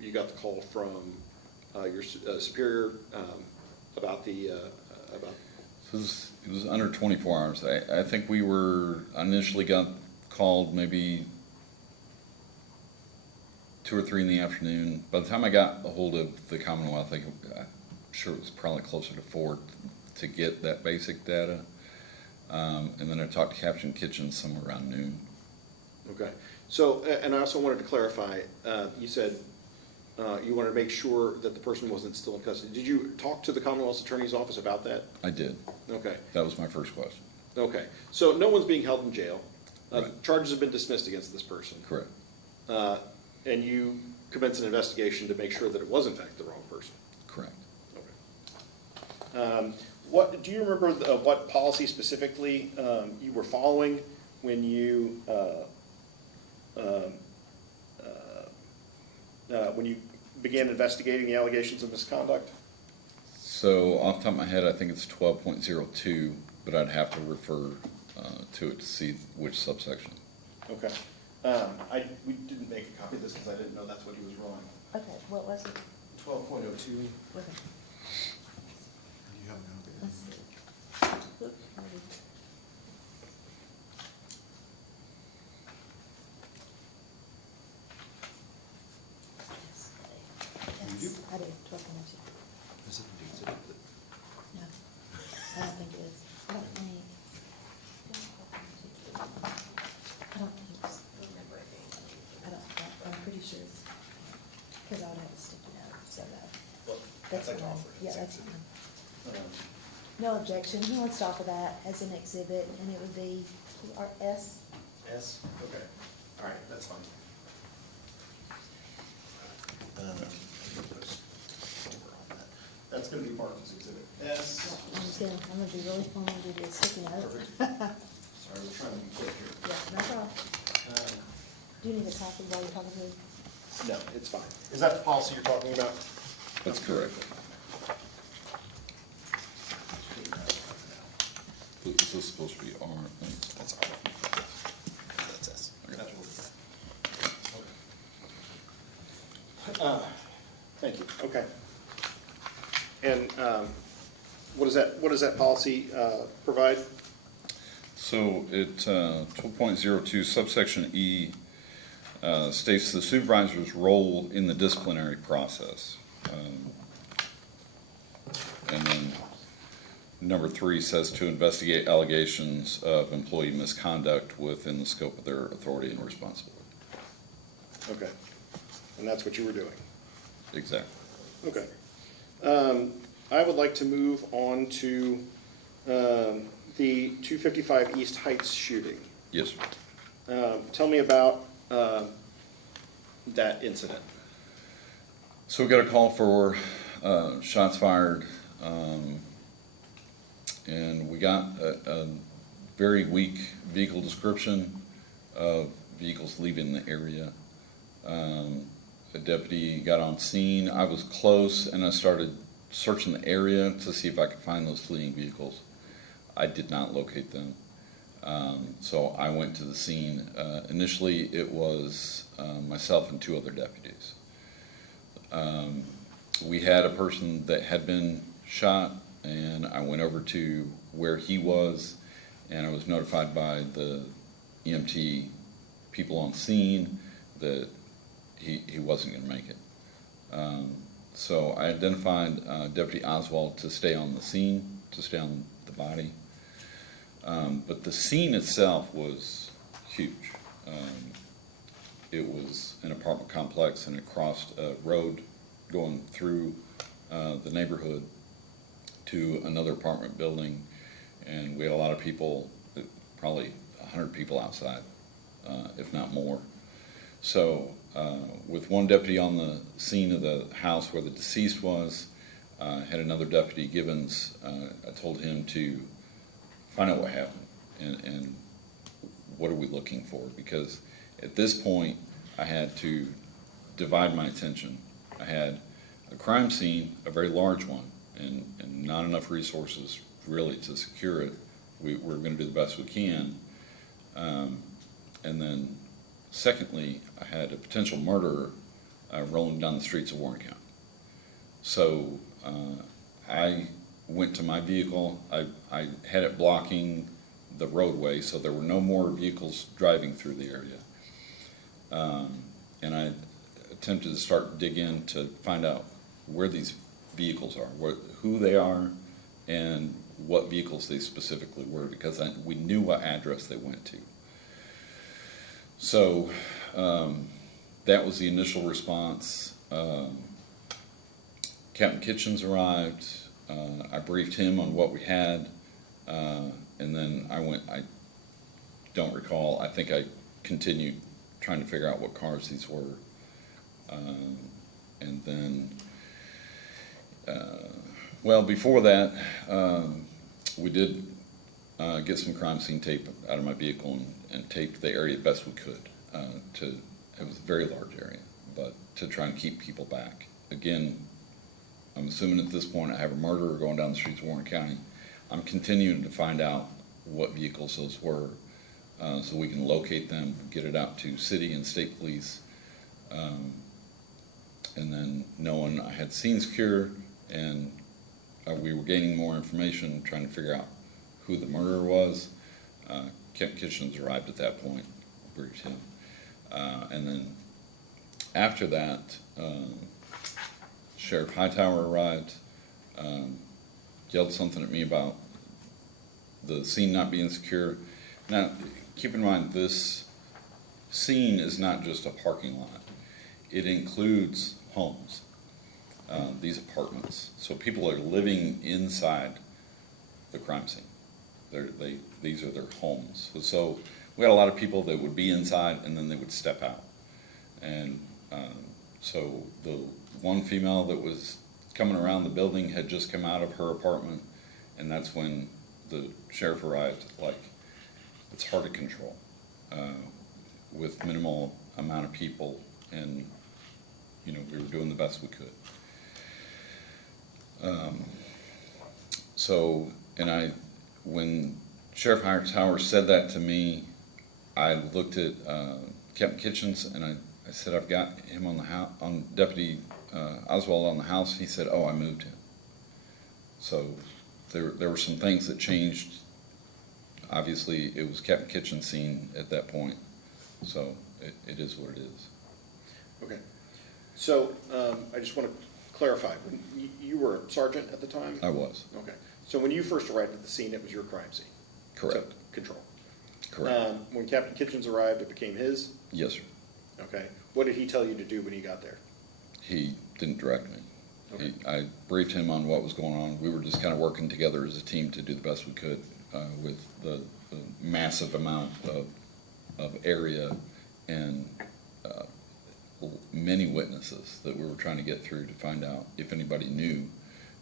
you got the call from your superior about the It was under 24 hours. I think we were initially got called maybe 2 or 3 in the afternoon. By the time I got a hold of the Commonwealth, I'm sure it was probably closer to 4 to get that basic data. And then I talked to Captain Kitchens somewhere around noon. Okay. So, and I also wanted to clarify, you said you wanted to make sure that the person wasn't still in custody. Did you talk to the Commonwealth's Attorney's Office about that? I did. Okay. That was my first question. Okay. So no one's being held in jail. Right. Charges have been dismissed against this person. Correct. And you commenced an investigation to make sure that it was in fact the wrong person. Correct. Okay. What do you remember? What policy specifically you were following when you began investigating the allegations of misconduct? So off the top of my head, I think it's 12.02, but I'd have to refer to it to see which subsection. Okay. We didn't make a copy of this because I didn't know that's what he was wrong. Okay, what was it? 12.02. Okay. You have a copy? Let's see. Oops, maybe. Yes, I do, 12.02. Is it the exhibit that- No, I don't think it is. I don't think. I don't think it's, I'm pretty sure it's, because I would have to stick it out, so that, that's I'd like to fine. offer it. Yeah, that's fine. No objection, he wants to offer that as an exhibit, and it would be our S. S? Okay. All right, that's fine. That's going to be part of this exhibit. S. I'm gonna be really fun to do this sticky note. Perfect. Sorry, we're trying to be quick here. Yeah, no problem. Do you need a copy while you're talking to me? No, it's fine. Is that the policy you're talking about? That's correct. Is this supposed to be R? That's R. That's S. Okay. That's what we're- Thank you. Okay. And what does that policy provide? So it, 12.02 subsection E states the supervisor's role in the disciplinary process. And then number 3 says to investigate allegations of employee misconduct within the scope of their authority and responsibility. Okay. And that's what you were doing? Exactly. Okay. I would like to move on to the 255 East Heights shooting. Yes, sir. Tell me about that incident. So we got a call for shots fired, and we got a very weak vehicle description of vehicles leaving the area. A deputy got on scene. I was close, and I started searching the area to see if I could find those fleeing vehicles. I did not locate them. So I went to the scene. Initially, it was myself and 2 other deputies. We had a person that had been shot, and I went over to where he was, and I was notified by the EMT people on scene that he wasn't going to make it. So I identified Deputy Oswald to stay on the scene, to stay on the body. But the scene itself was huge. It was an apartment complex, and it crossed a road going through the neighborhood to another apartment building, and we had a lot of people, probably 100 people outside, if not more. So with one deputy on the scene of the house where the deceased was, had another deputy, Gibbons. I told him to find out what happened and what are we looking for, because at this point I had to divide my attention. I had a crime scene, a very large one, and not enough resources really to secure it. We're going to do the best we can. And then secondly, I had a potential murderer rolling down the streets of Warren County. So I went to my vehicle. I had it blocking the roadway, so there were no more vehicles driving through the area. And I attempted to start digging to find out where these vehicles are, who they are, and what vehicles they specifically were, because we knew what address they went to. So that was the initial response. Captain Kitchens arrived. I briefed him on what we had, and then I don't recall, I think I continued trying to figure out what cars these were. And then, well, before that, we did get some crime scene tape out of my vehicle and taped the area best we could. It was a very large area, but to try and keep people back. Again, I'm assuming at this point I have a murderer going down the streets of Warren County. I'm continuing to find out what vehicles those were, so we can locate them, get it out to city and state police. And then knowing I had scene secure and we were gaining more information, trying to figure out who the murderer was. Captain Kitchens arrived at that point, briefed him. And then after that, Sheriff Hightower arrived, yelled something at me about the scene not being secure. Now, keep in mind, this scene is not just a parking lot. It includes homes, these apartments. So people are living inside the crime scene. These are their homes. So we had a lot of people that would be inside and then they would step out. And so the one female that was coming around the building had just come out of her apartment, and that's when the sheriff arrived. Like, it's hard to control with minimal amount of people, and we were doing the best we could. When Sheriff Hightower said that to me, I looked at Captain Kitchens and I said, I've got him on the house, on Deputy Oswald on the house. He said, oh, I moved him. So there were some things that changed. Obviously, it was Captain Kitchen's scene at that point, so it is what it is. Okay. So, I just want to clarify, when you were a sergeant at the time? I was, Okay. So when you first arrived at the scene, it was your crime scene? correct, So, control. correct. When Captain Kitchens arrived, it became his? Yes, sir. Okay. What did he tell you to do when he got there? He didn't direct me. Okay. I briefed him on what was going on. We were just kind of working together as a team to do the best we could with the massive amount of area and many witnesses that we were trying to get through to find out if anybody knew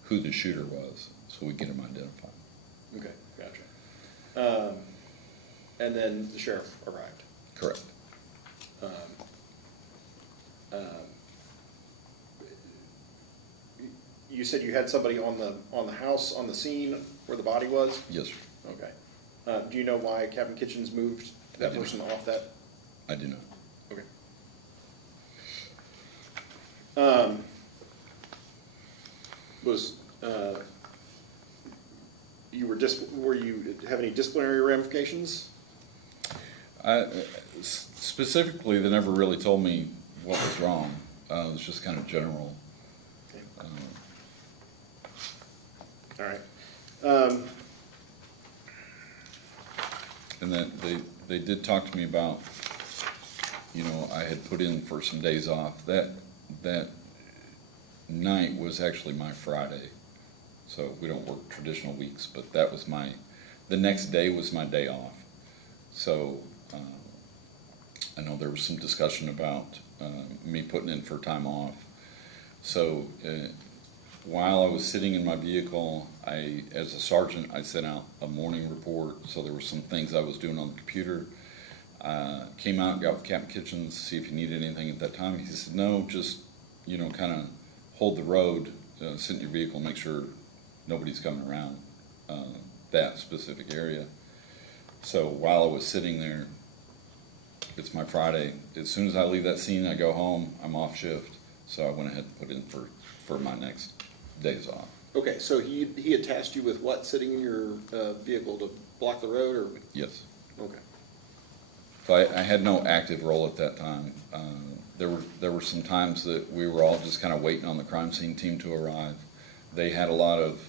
who the shooter was, so we get him identified. Okay, gotcha. And then the sheriff arrived. Correct. You said you had somebody on the house, on the scene where the body was? Yes, sir. Okay. Do you know why Captain Kitchens moved that I do. person off that? I do not. Okay. Were you have any disciplinary ramifications? Specifically, they never really told me what was wrong. It was just kind of general. Okay. Um, All right. And then they did talk to me about, I had put in for some days off. That night was actually my Friday. So we don't work traditional weeks, but that was the next day was my day off. So I know there was some discussion about me putting in for time off. So while I was sitting in my vehicle, as a sergeant, I sent out a morning report. So there were some things I was doing on the computer. Came out, got with Captain Kitchens, see if he needed anything at that time. He said, no, just, kind of hold the road, sit in your vehicle, make sure nobody's coming around that specific area. So while I was sitting there, it's my Friday. As soon as I leave that scene, I go home, I'm off shift. So I went ahead and put in for my next days off. Okay, so he had tasked you with what, sitting in your vehicle to block the road, or? Yes. Okay. So I had no active role at that time. There were some times that we were all just kind of waiting on the crime scene team to arrive. They had a lot of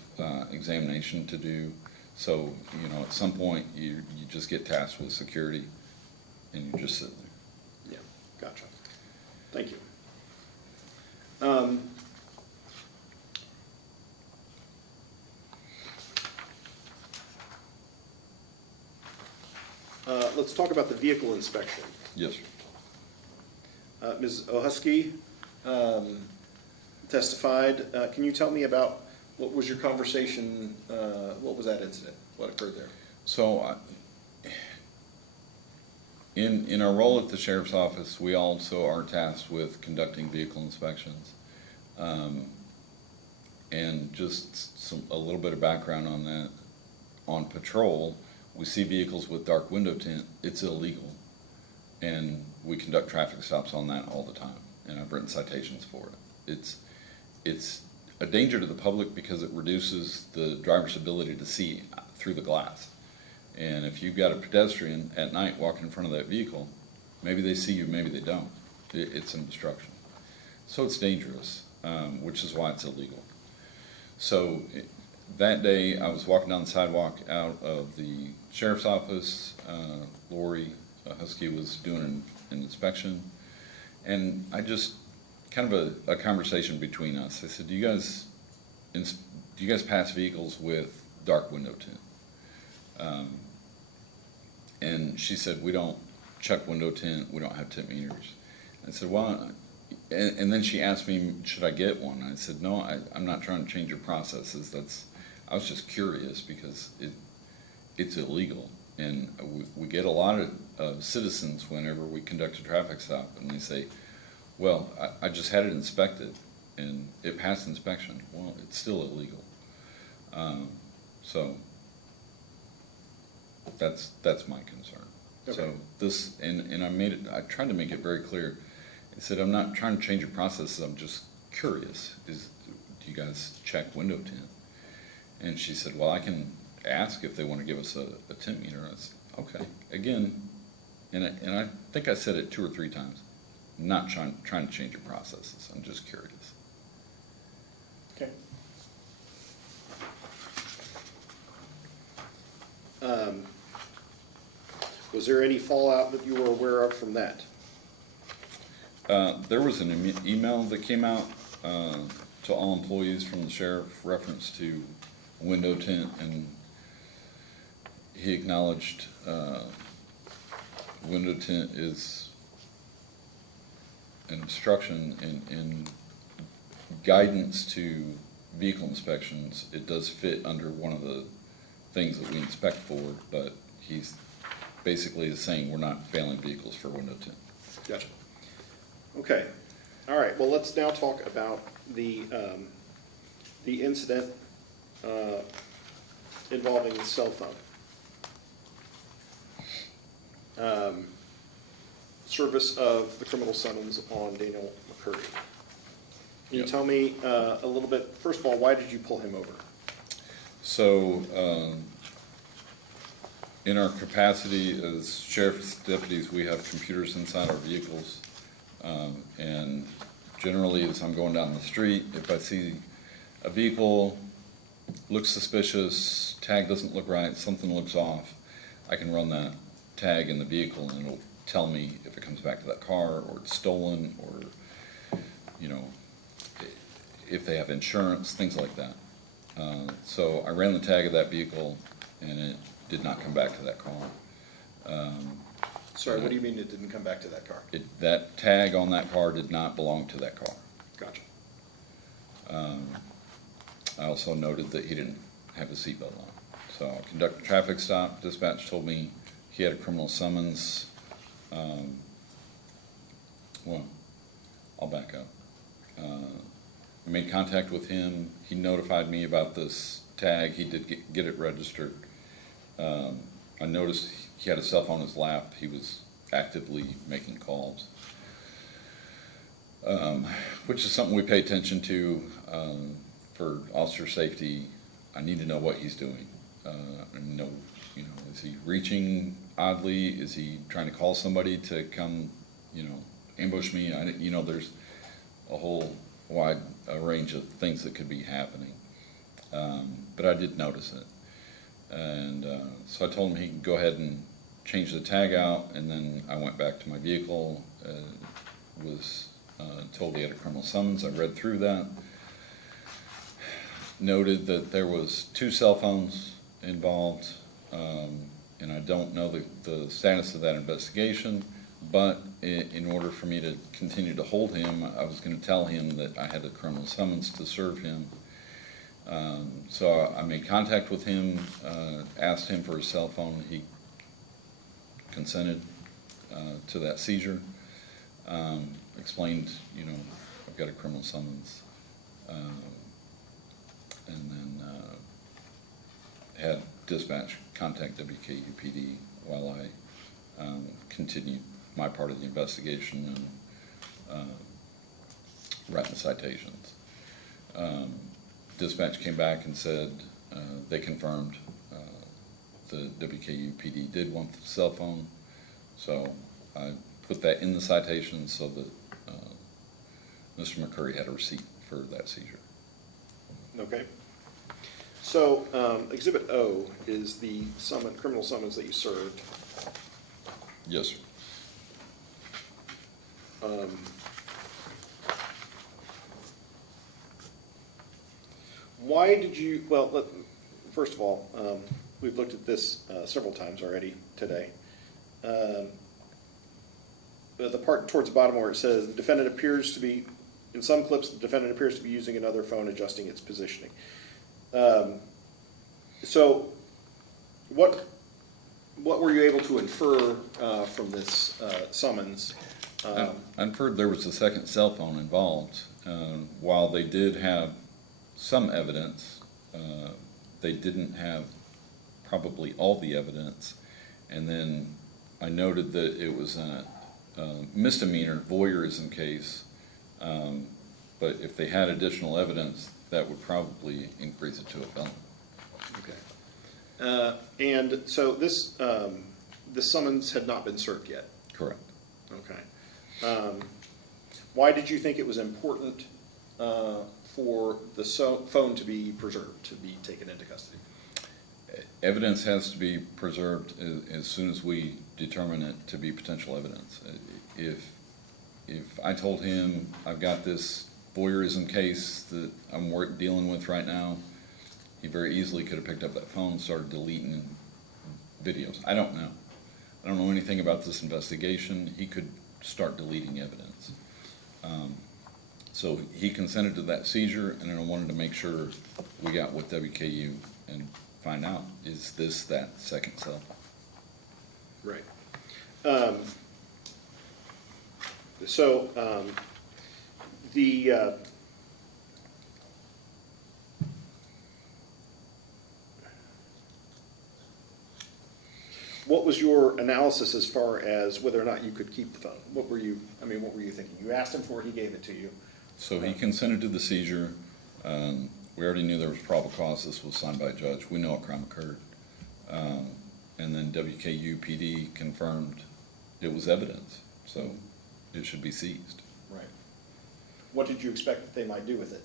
examination to do. So, at some point, you just get tasked with security, and you just sit there. Yeah, gotcha. Thank you. Let's talk about the vehicle inspection. Yes, sir. Ms. Ohusky testified. Can you tell me about what was your conversation, what was that incident? What occurred there? So, in our role at the sheriff's office, we also are tasked with conducting vehicle inspections. And just a little bit of background on that. On patrol, we see vehicles with dark window tint, it's illegal. And we conduct traffic stops on that all the time, and I've written citations for it. It's a danger to the public because it reduces the driver's ability to see through the glass. And if you've got a pedestrian at night walking in front of that vehicle, maybe they see you, maybe they don't. It's an obstruction. So it's dangerous, which is why it's illegal. So that day, I was walking down the sidewalk out of the sheriff's office. Lori Husky was doing an inspection, and I just kind of a conversation between us. I said, "Do you guys pass vehicles with dark window tint?" And she said, "We don't check window tint. We don't have tint meters." I said, "Well," and then she asked me, "Should I get one?" I said, "No, I'm not trying to change your processes. I was just curious because it's illegal." And we get a lot of citizens whenever we conduct a traffic stop, and they say, "Well, I just had it inspected, and it passed inspection." Well, it's still illegal. So that's my concern. Okay. So this, and I tried to make it very clear. I said, I'm not trying to change your processes, I'm just curious. Do you guys check window tint? And she said, well, I can ask if they want to give us a temp meter. I said, okay. Again, and I think I said it 2 or 3 times. I'm not trying to change your processes. I'm just curious. Okay. Was there any fallout that you were aware of from that? There was an email that came out to all employees from the sheriff, reference to window tint, and he acknowledged window tint is an obstruction in guidance to vehicle inspections. It does fit under one of the things that we inspect for, but he's basically saying we're not failing vehicles for window tint. Gotcha. Okay. All right. Well, let's now talk about the incident involving the cell phone. Service of the criminal summons on Daniel McCurdy. Can you Yep. tell me a little bit, first of all, why did you pull him over? So, in our capacity as sheriff's deputies, we have computers inside our vehicles. And generally, as I'm going down the street, if I see a vehicle looks suspicious, tag doesn't look right, something looks off, I can run that tag in the vehicle and it'll tell me if it comes back to that car, or it's stolen, or, you know, if they have insurance, things like that. So I ran the tag of that vehicle and it did not come back to that car. Sorry, what do you mean it didn't come back to that car? That tag on that car did not belong to that car. Gotcha. I also noted that he didn't have a seatbelt on. So I conducted a traffic stop. Dispatch told me he had a criminal summons. Well, I'll back up. I made contact with him. He notified me about this tag. He did get it registered. I noticed he had a cell phone in his lap. He was actively making calls, which is something we pay attention to for officer safety. I need to know what he's doing. Is he reaching oddly? Is he trying to call somebody to come, ambush me? There's a whole wide range of things that could be happening. But I did notice it. And so I told him he could go ahead and change the tag out, and then I went back to my vehicle, was told he had a criminal summons. I read through that, noted that there was 2 cell phones involved, and I don't know the status of that investigation, but in order for me to continue to hold him, I was going to tell him that I had a criminal summons to serve him. So I made contact with him, asked him for his cell phone. He consented to that seizure, explained, I've got a criminal summons, and then had dispatch contact WKUPD while I continued my part of the investigation and writing the citations. Dispatch came back and said they confirmed the WKUPD did want the cell phone, so I put that in the citation so that Mr. McCurry had a receipt for that seizure. Okay. So Exhibit O is the criminal summons that you served. Yes, sir. Why did you, well, first of all, we've looked at this several times already today. The part towards the bottom where it says the defendant appears to be, in some clips, the defendant appears to be using another phone, adjusting its positioning. So what were you able to infer from this summons? I inferred there was a second cell phone involved. While they did have some evidence, they didn't have probably all the evidence. And then I noted that it was a misdemeanor voyeurism case, but if they had additional evidence, that would probably increase it to a felony. Okay. And so this, this summons had not been served yet? Correct. Okay. Why did you think it was important for the phone to be preserved, to be taken into custody? Evidence has to be preserved as soon as we determine it to be potential evidence. If I told him I've got this voyeurism case that I'm dealing with right now, he very easily could have picked up that phone and started deleting videos. I don't know. I don't know anything about this investigation. He could start deleting evidence. So he consented to that seizure, and then I wanted to make sure we got with WKU and find out, is this that second cell? Right. What was your analysis as far as whether or not you could keep the phone? What were you thinking? You asked him for it, he gave it to you. So he consented to the seizure. We already knew there was probable cause. This was signed by a judge. We know a crime occurred. And then WKU PD confirmed it was evidence, so it should be seized. Right. What did you expect that they might do with it?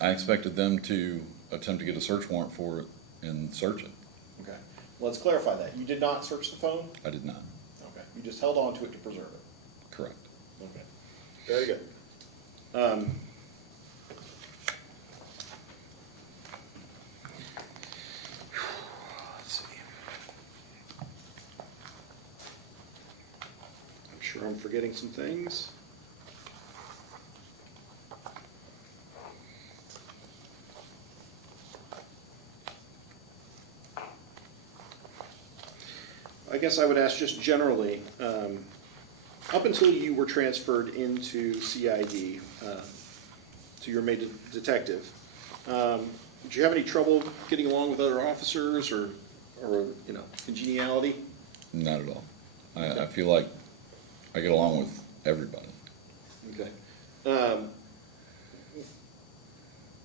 I expected them to attempt to get a search warrant for it and search it. Okay. Well, let's clarify that. You did not search the phone? I did not. Okay. You just held on to it to preserve it? Correct. Okay. Very good. Let's see. I'm sure I'm forgetting some things. I guess I would ask just generally, up until you were transferred into CID, to your mate detective, did you have any trouble getting along with other officers or congeniality? Not at all. I feel like I get along with everybody. Okay.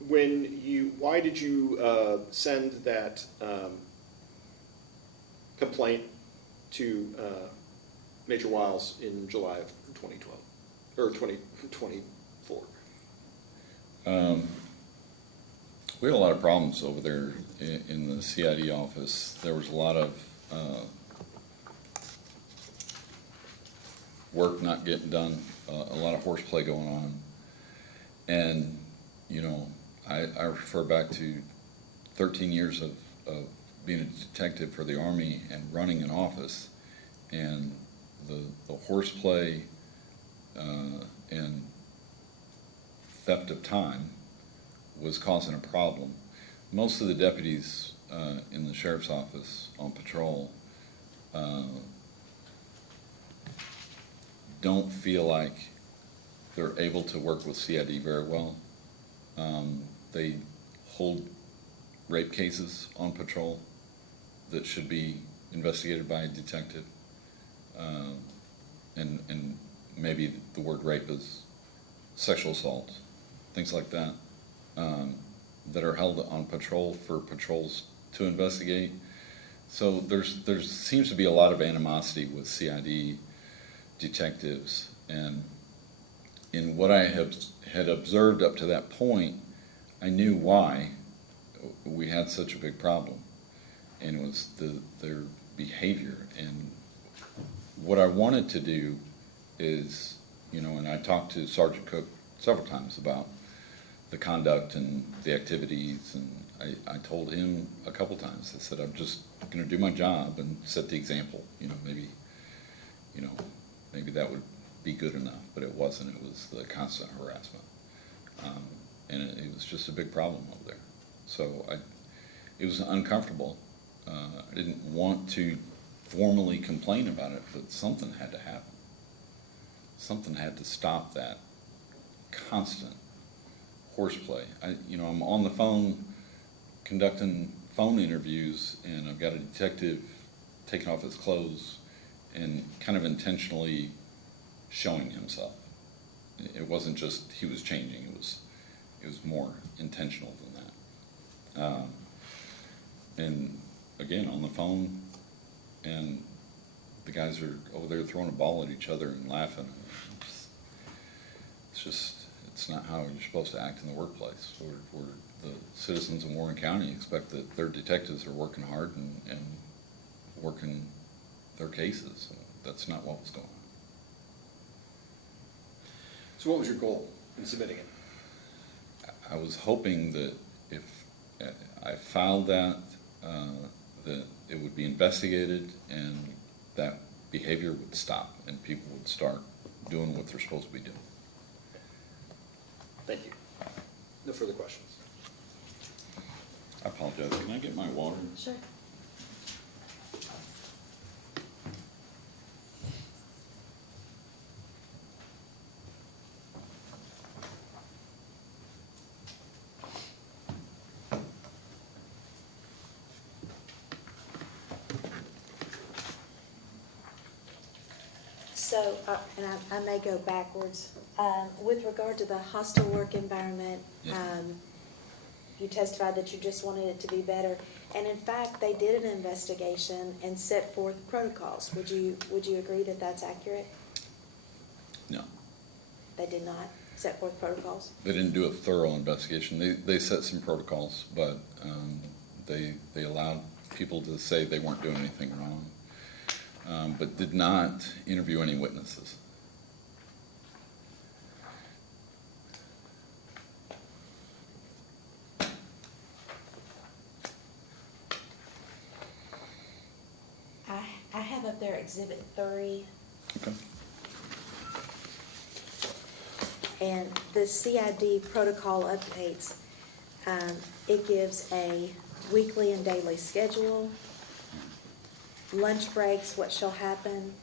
Why did you send that complaint to Major Wiles in July of 2012, or 2024? We had a lot of problems over there in the CID office. There was a lot of work not getting done, a lot of horseplay going on. And, I refer back to 13 years of being a detective for the Army and running an office, and the horseplay and theft of time was causing a problem. Most of the deputies in the sheriff's office on patrol don't feel like they're able to work with CID very well. They hold rape cases on patrol that should be investigated by a detective. And maybe the word rape is sexual assault, things like that, that are held on patrol for patrols to investigate. So there seems to be a lot of animosity with CID detectives, and in what I had observed up to that point, I knew why we had such a big problem, and it was their behavior. And what I wanted to do is, and I talked to Sergeant Cook several times about the conduct and the activities, and I told him a couple times, I said, I'm just going to do my job and set the example. Maybe that would be good enough, but it wasn't. It was the constant harassment, and it was just a big problem over there. So it was uncomfortable. I didn't want to formally complain about it, but something had to happen. Something had to stop that constant horseplay. I'm on the phone conducting phone interviews, and I've got a detective taking off his clothes and kind of intentionally showing himself. It wasn't just he was changing. It was more intentional than that. And again, on the phone, and the guys are over there throwing a ball at each other and laughing. It's just, it's not how you're supposed to act in the workplace. Where the citizens in Warren County expect that their detectives are working hard and working their cases. That's not what was going on. So what was your goal in submitting it? I was hoping that if I filed that, that it would be investigated and that behavior would stop and people would start doing what they're supposed to be doing. Thank you. No further questions. I apologize. Can I get my water? Sure. So, and I may go backwards, with regard to the hostile work environment, Yes. you testified that you just wanted it to be better. And in fact, they did an investigation and set forth protocols. Would you agree that that's accurate? No. They did not set forth protocols? They didn't do a thorough investigation. They set some protocols, but they allowed people to say they weren't doing anything wrong, but did not interview any witnesses. I have up there Exhibit 3, Okay. and the CID protocol updates. It gives a weekly and daily schedule, lunch breaks, what shall happen,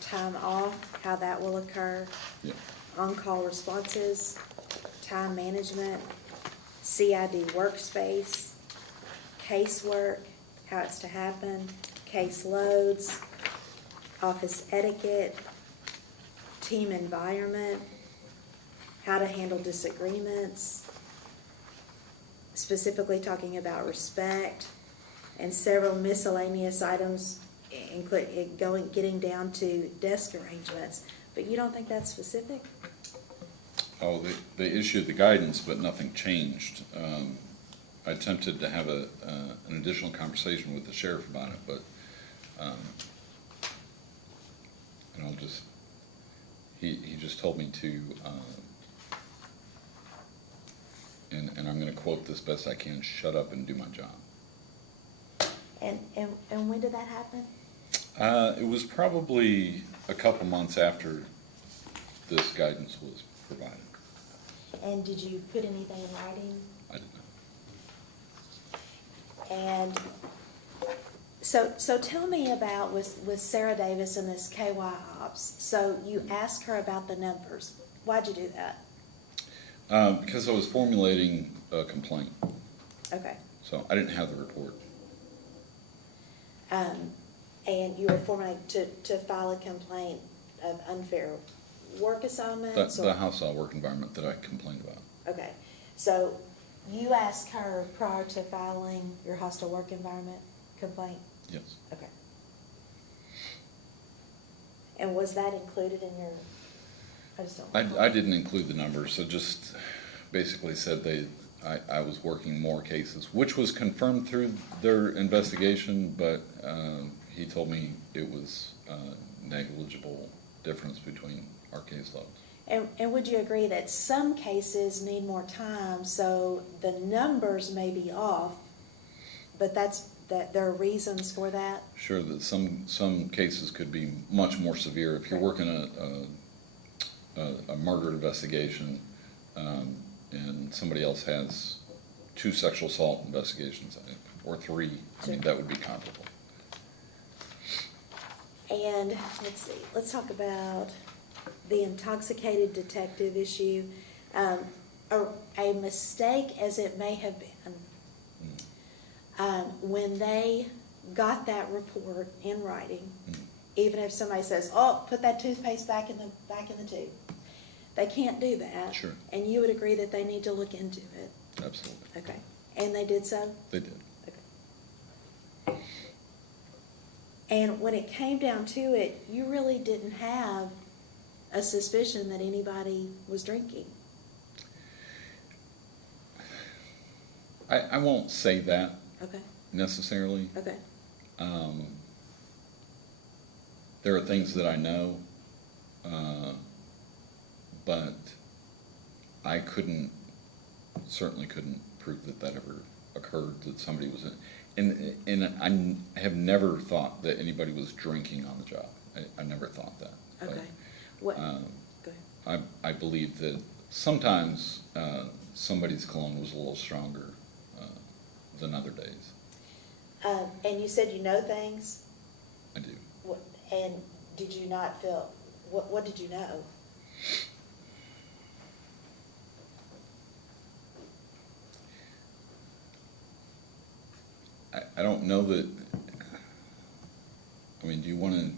time off, how that will occur, Yeah. on-call responses, time management, CID workspace, casework, how it's to happen, case loads, office etiquette, team environment, how to handle disagreements, specifically talking about respect, and several miscellaneous items, getting down to desk arrangements. But you don't think that's specific? Oh, they issued the guidance, but nothing changed. I attempted to have an additional conversation with the sheriff about it, but, and he just told me to, and I'm gonna quote this best I can, shut up and do my job. And when did that happen? It was probably a couple months after this guidance was provided. And did you put anything in writing? I didn't know. And so tell me about with Sarah Davis and this KY Ops. So you asked her about the numbers. Why'd you do that? Because I was formulating a complaint, Okay. so I didn't have the report. And you were formulating to file a complaint of unfair work assignments? The hostile work environment that I complained about. Okay, so you asked her prior to filing your hostile work environment complaint? Yes. Okay. And was that included in your, I just don't. I didn't include the numbers, so just basically said I was working more cases, which was confirmed through their investigation, but he told me it was negligible difference between our caseloads. And would you agree that some cases need more time, so the numbers may be off, but that there are reasons for that? Sure, that some cases could be much more severe. If you're working a murder investigation, and somebody else has 2 sexual assault investigations, or 3, I mean, that would be comparable. And let's see, let's talk about the intoxicated detective issue. A mistake as it may have been, when they got that report in writing, even if somebody says, "Oh, put that toothpaste back in the tube," they can't do that. Sure. And you would agree that they need to look into it. Absolutely. Okay. And they did so? They did. Okay. And when it came down to it, you really didn't have a suspicion that anybody was drinking. I won't say that Okay, necessarily. okay, There are things that I know, but I certainly couldn't prove that that ever occurred, that somebody was and I have never thought that anybody was drinking on the job. I never thought that. But, okay. What, go ahead. I believe that sometimes somebody's cologne was a little stronger than other days. And you said you know things, I do. and did you not feel, what did you know? I don't know that, I mean, do you want to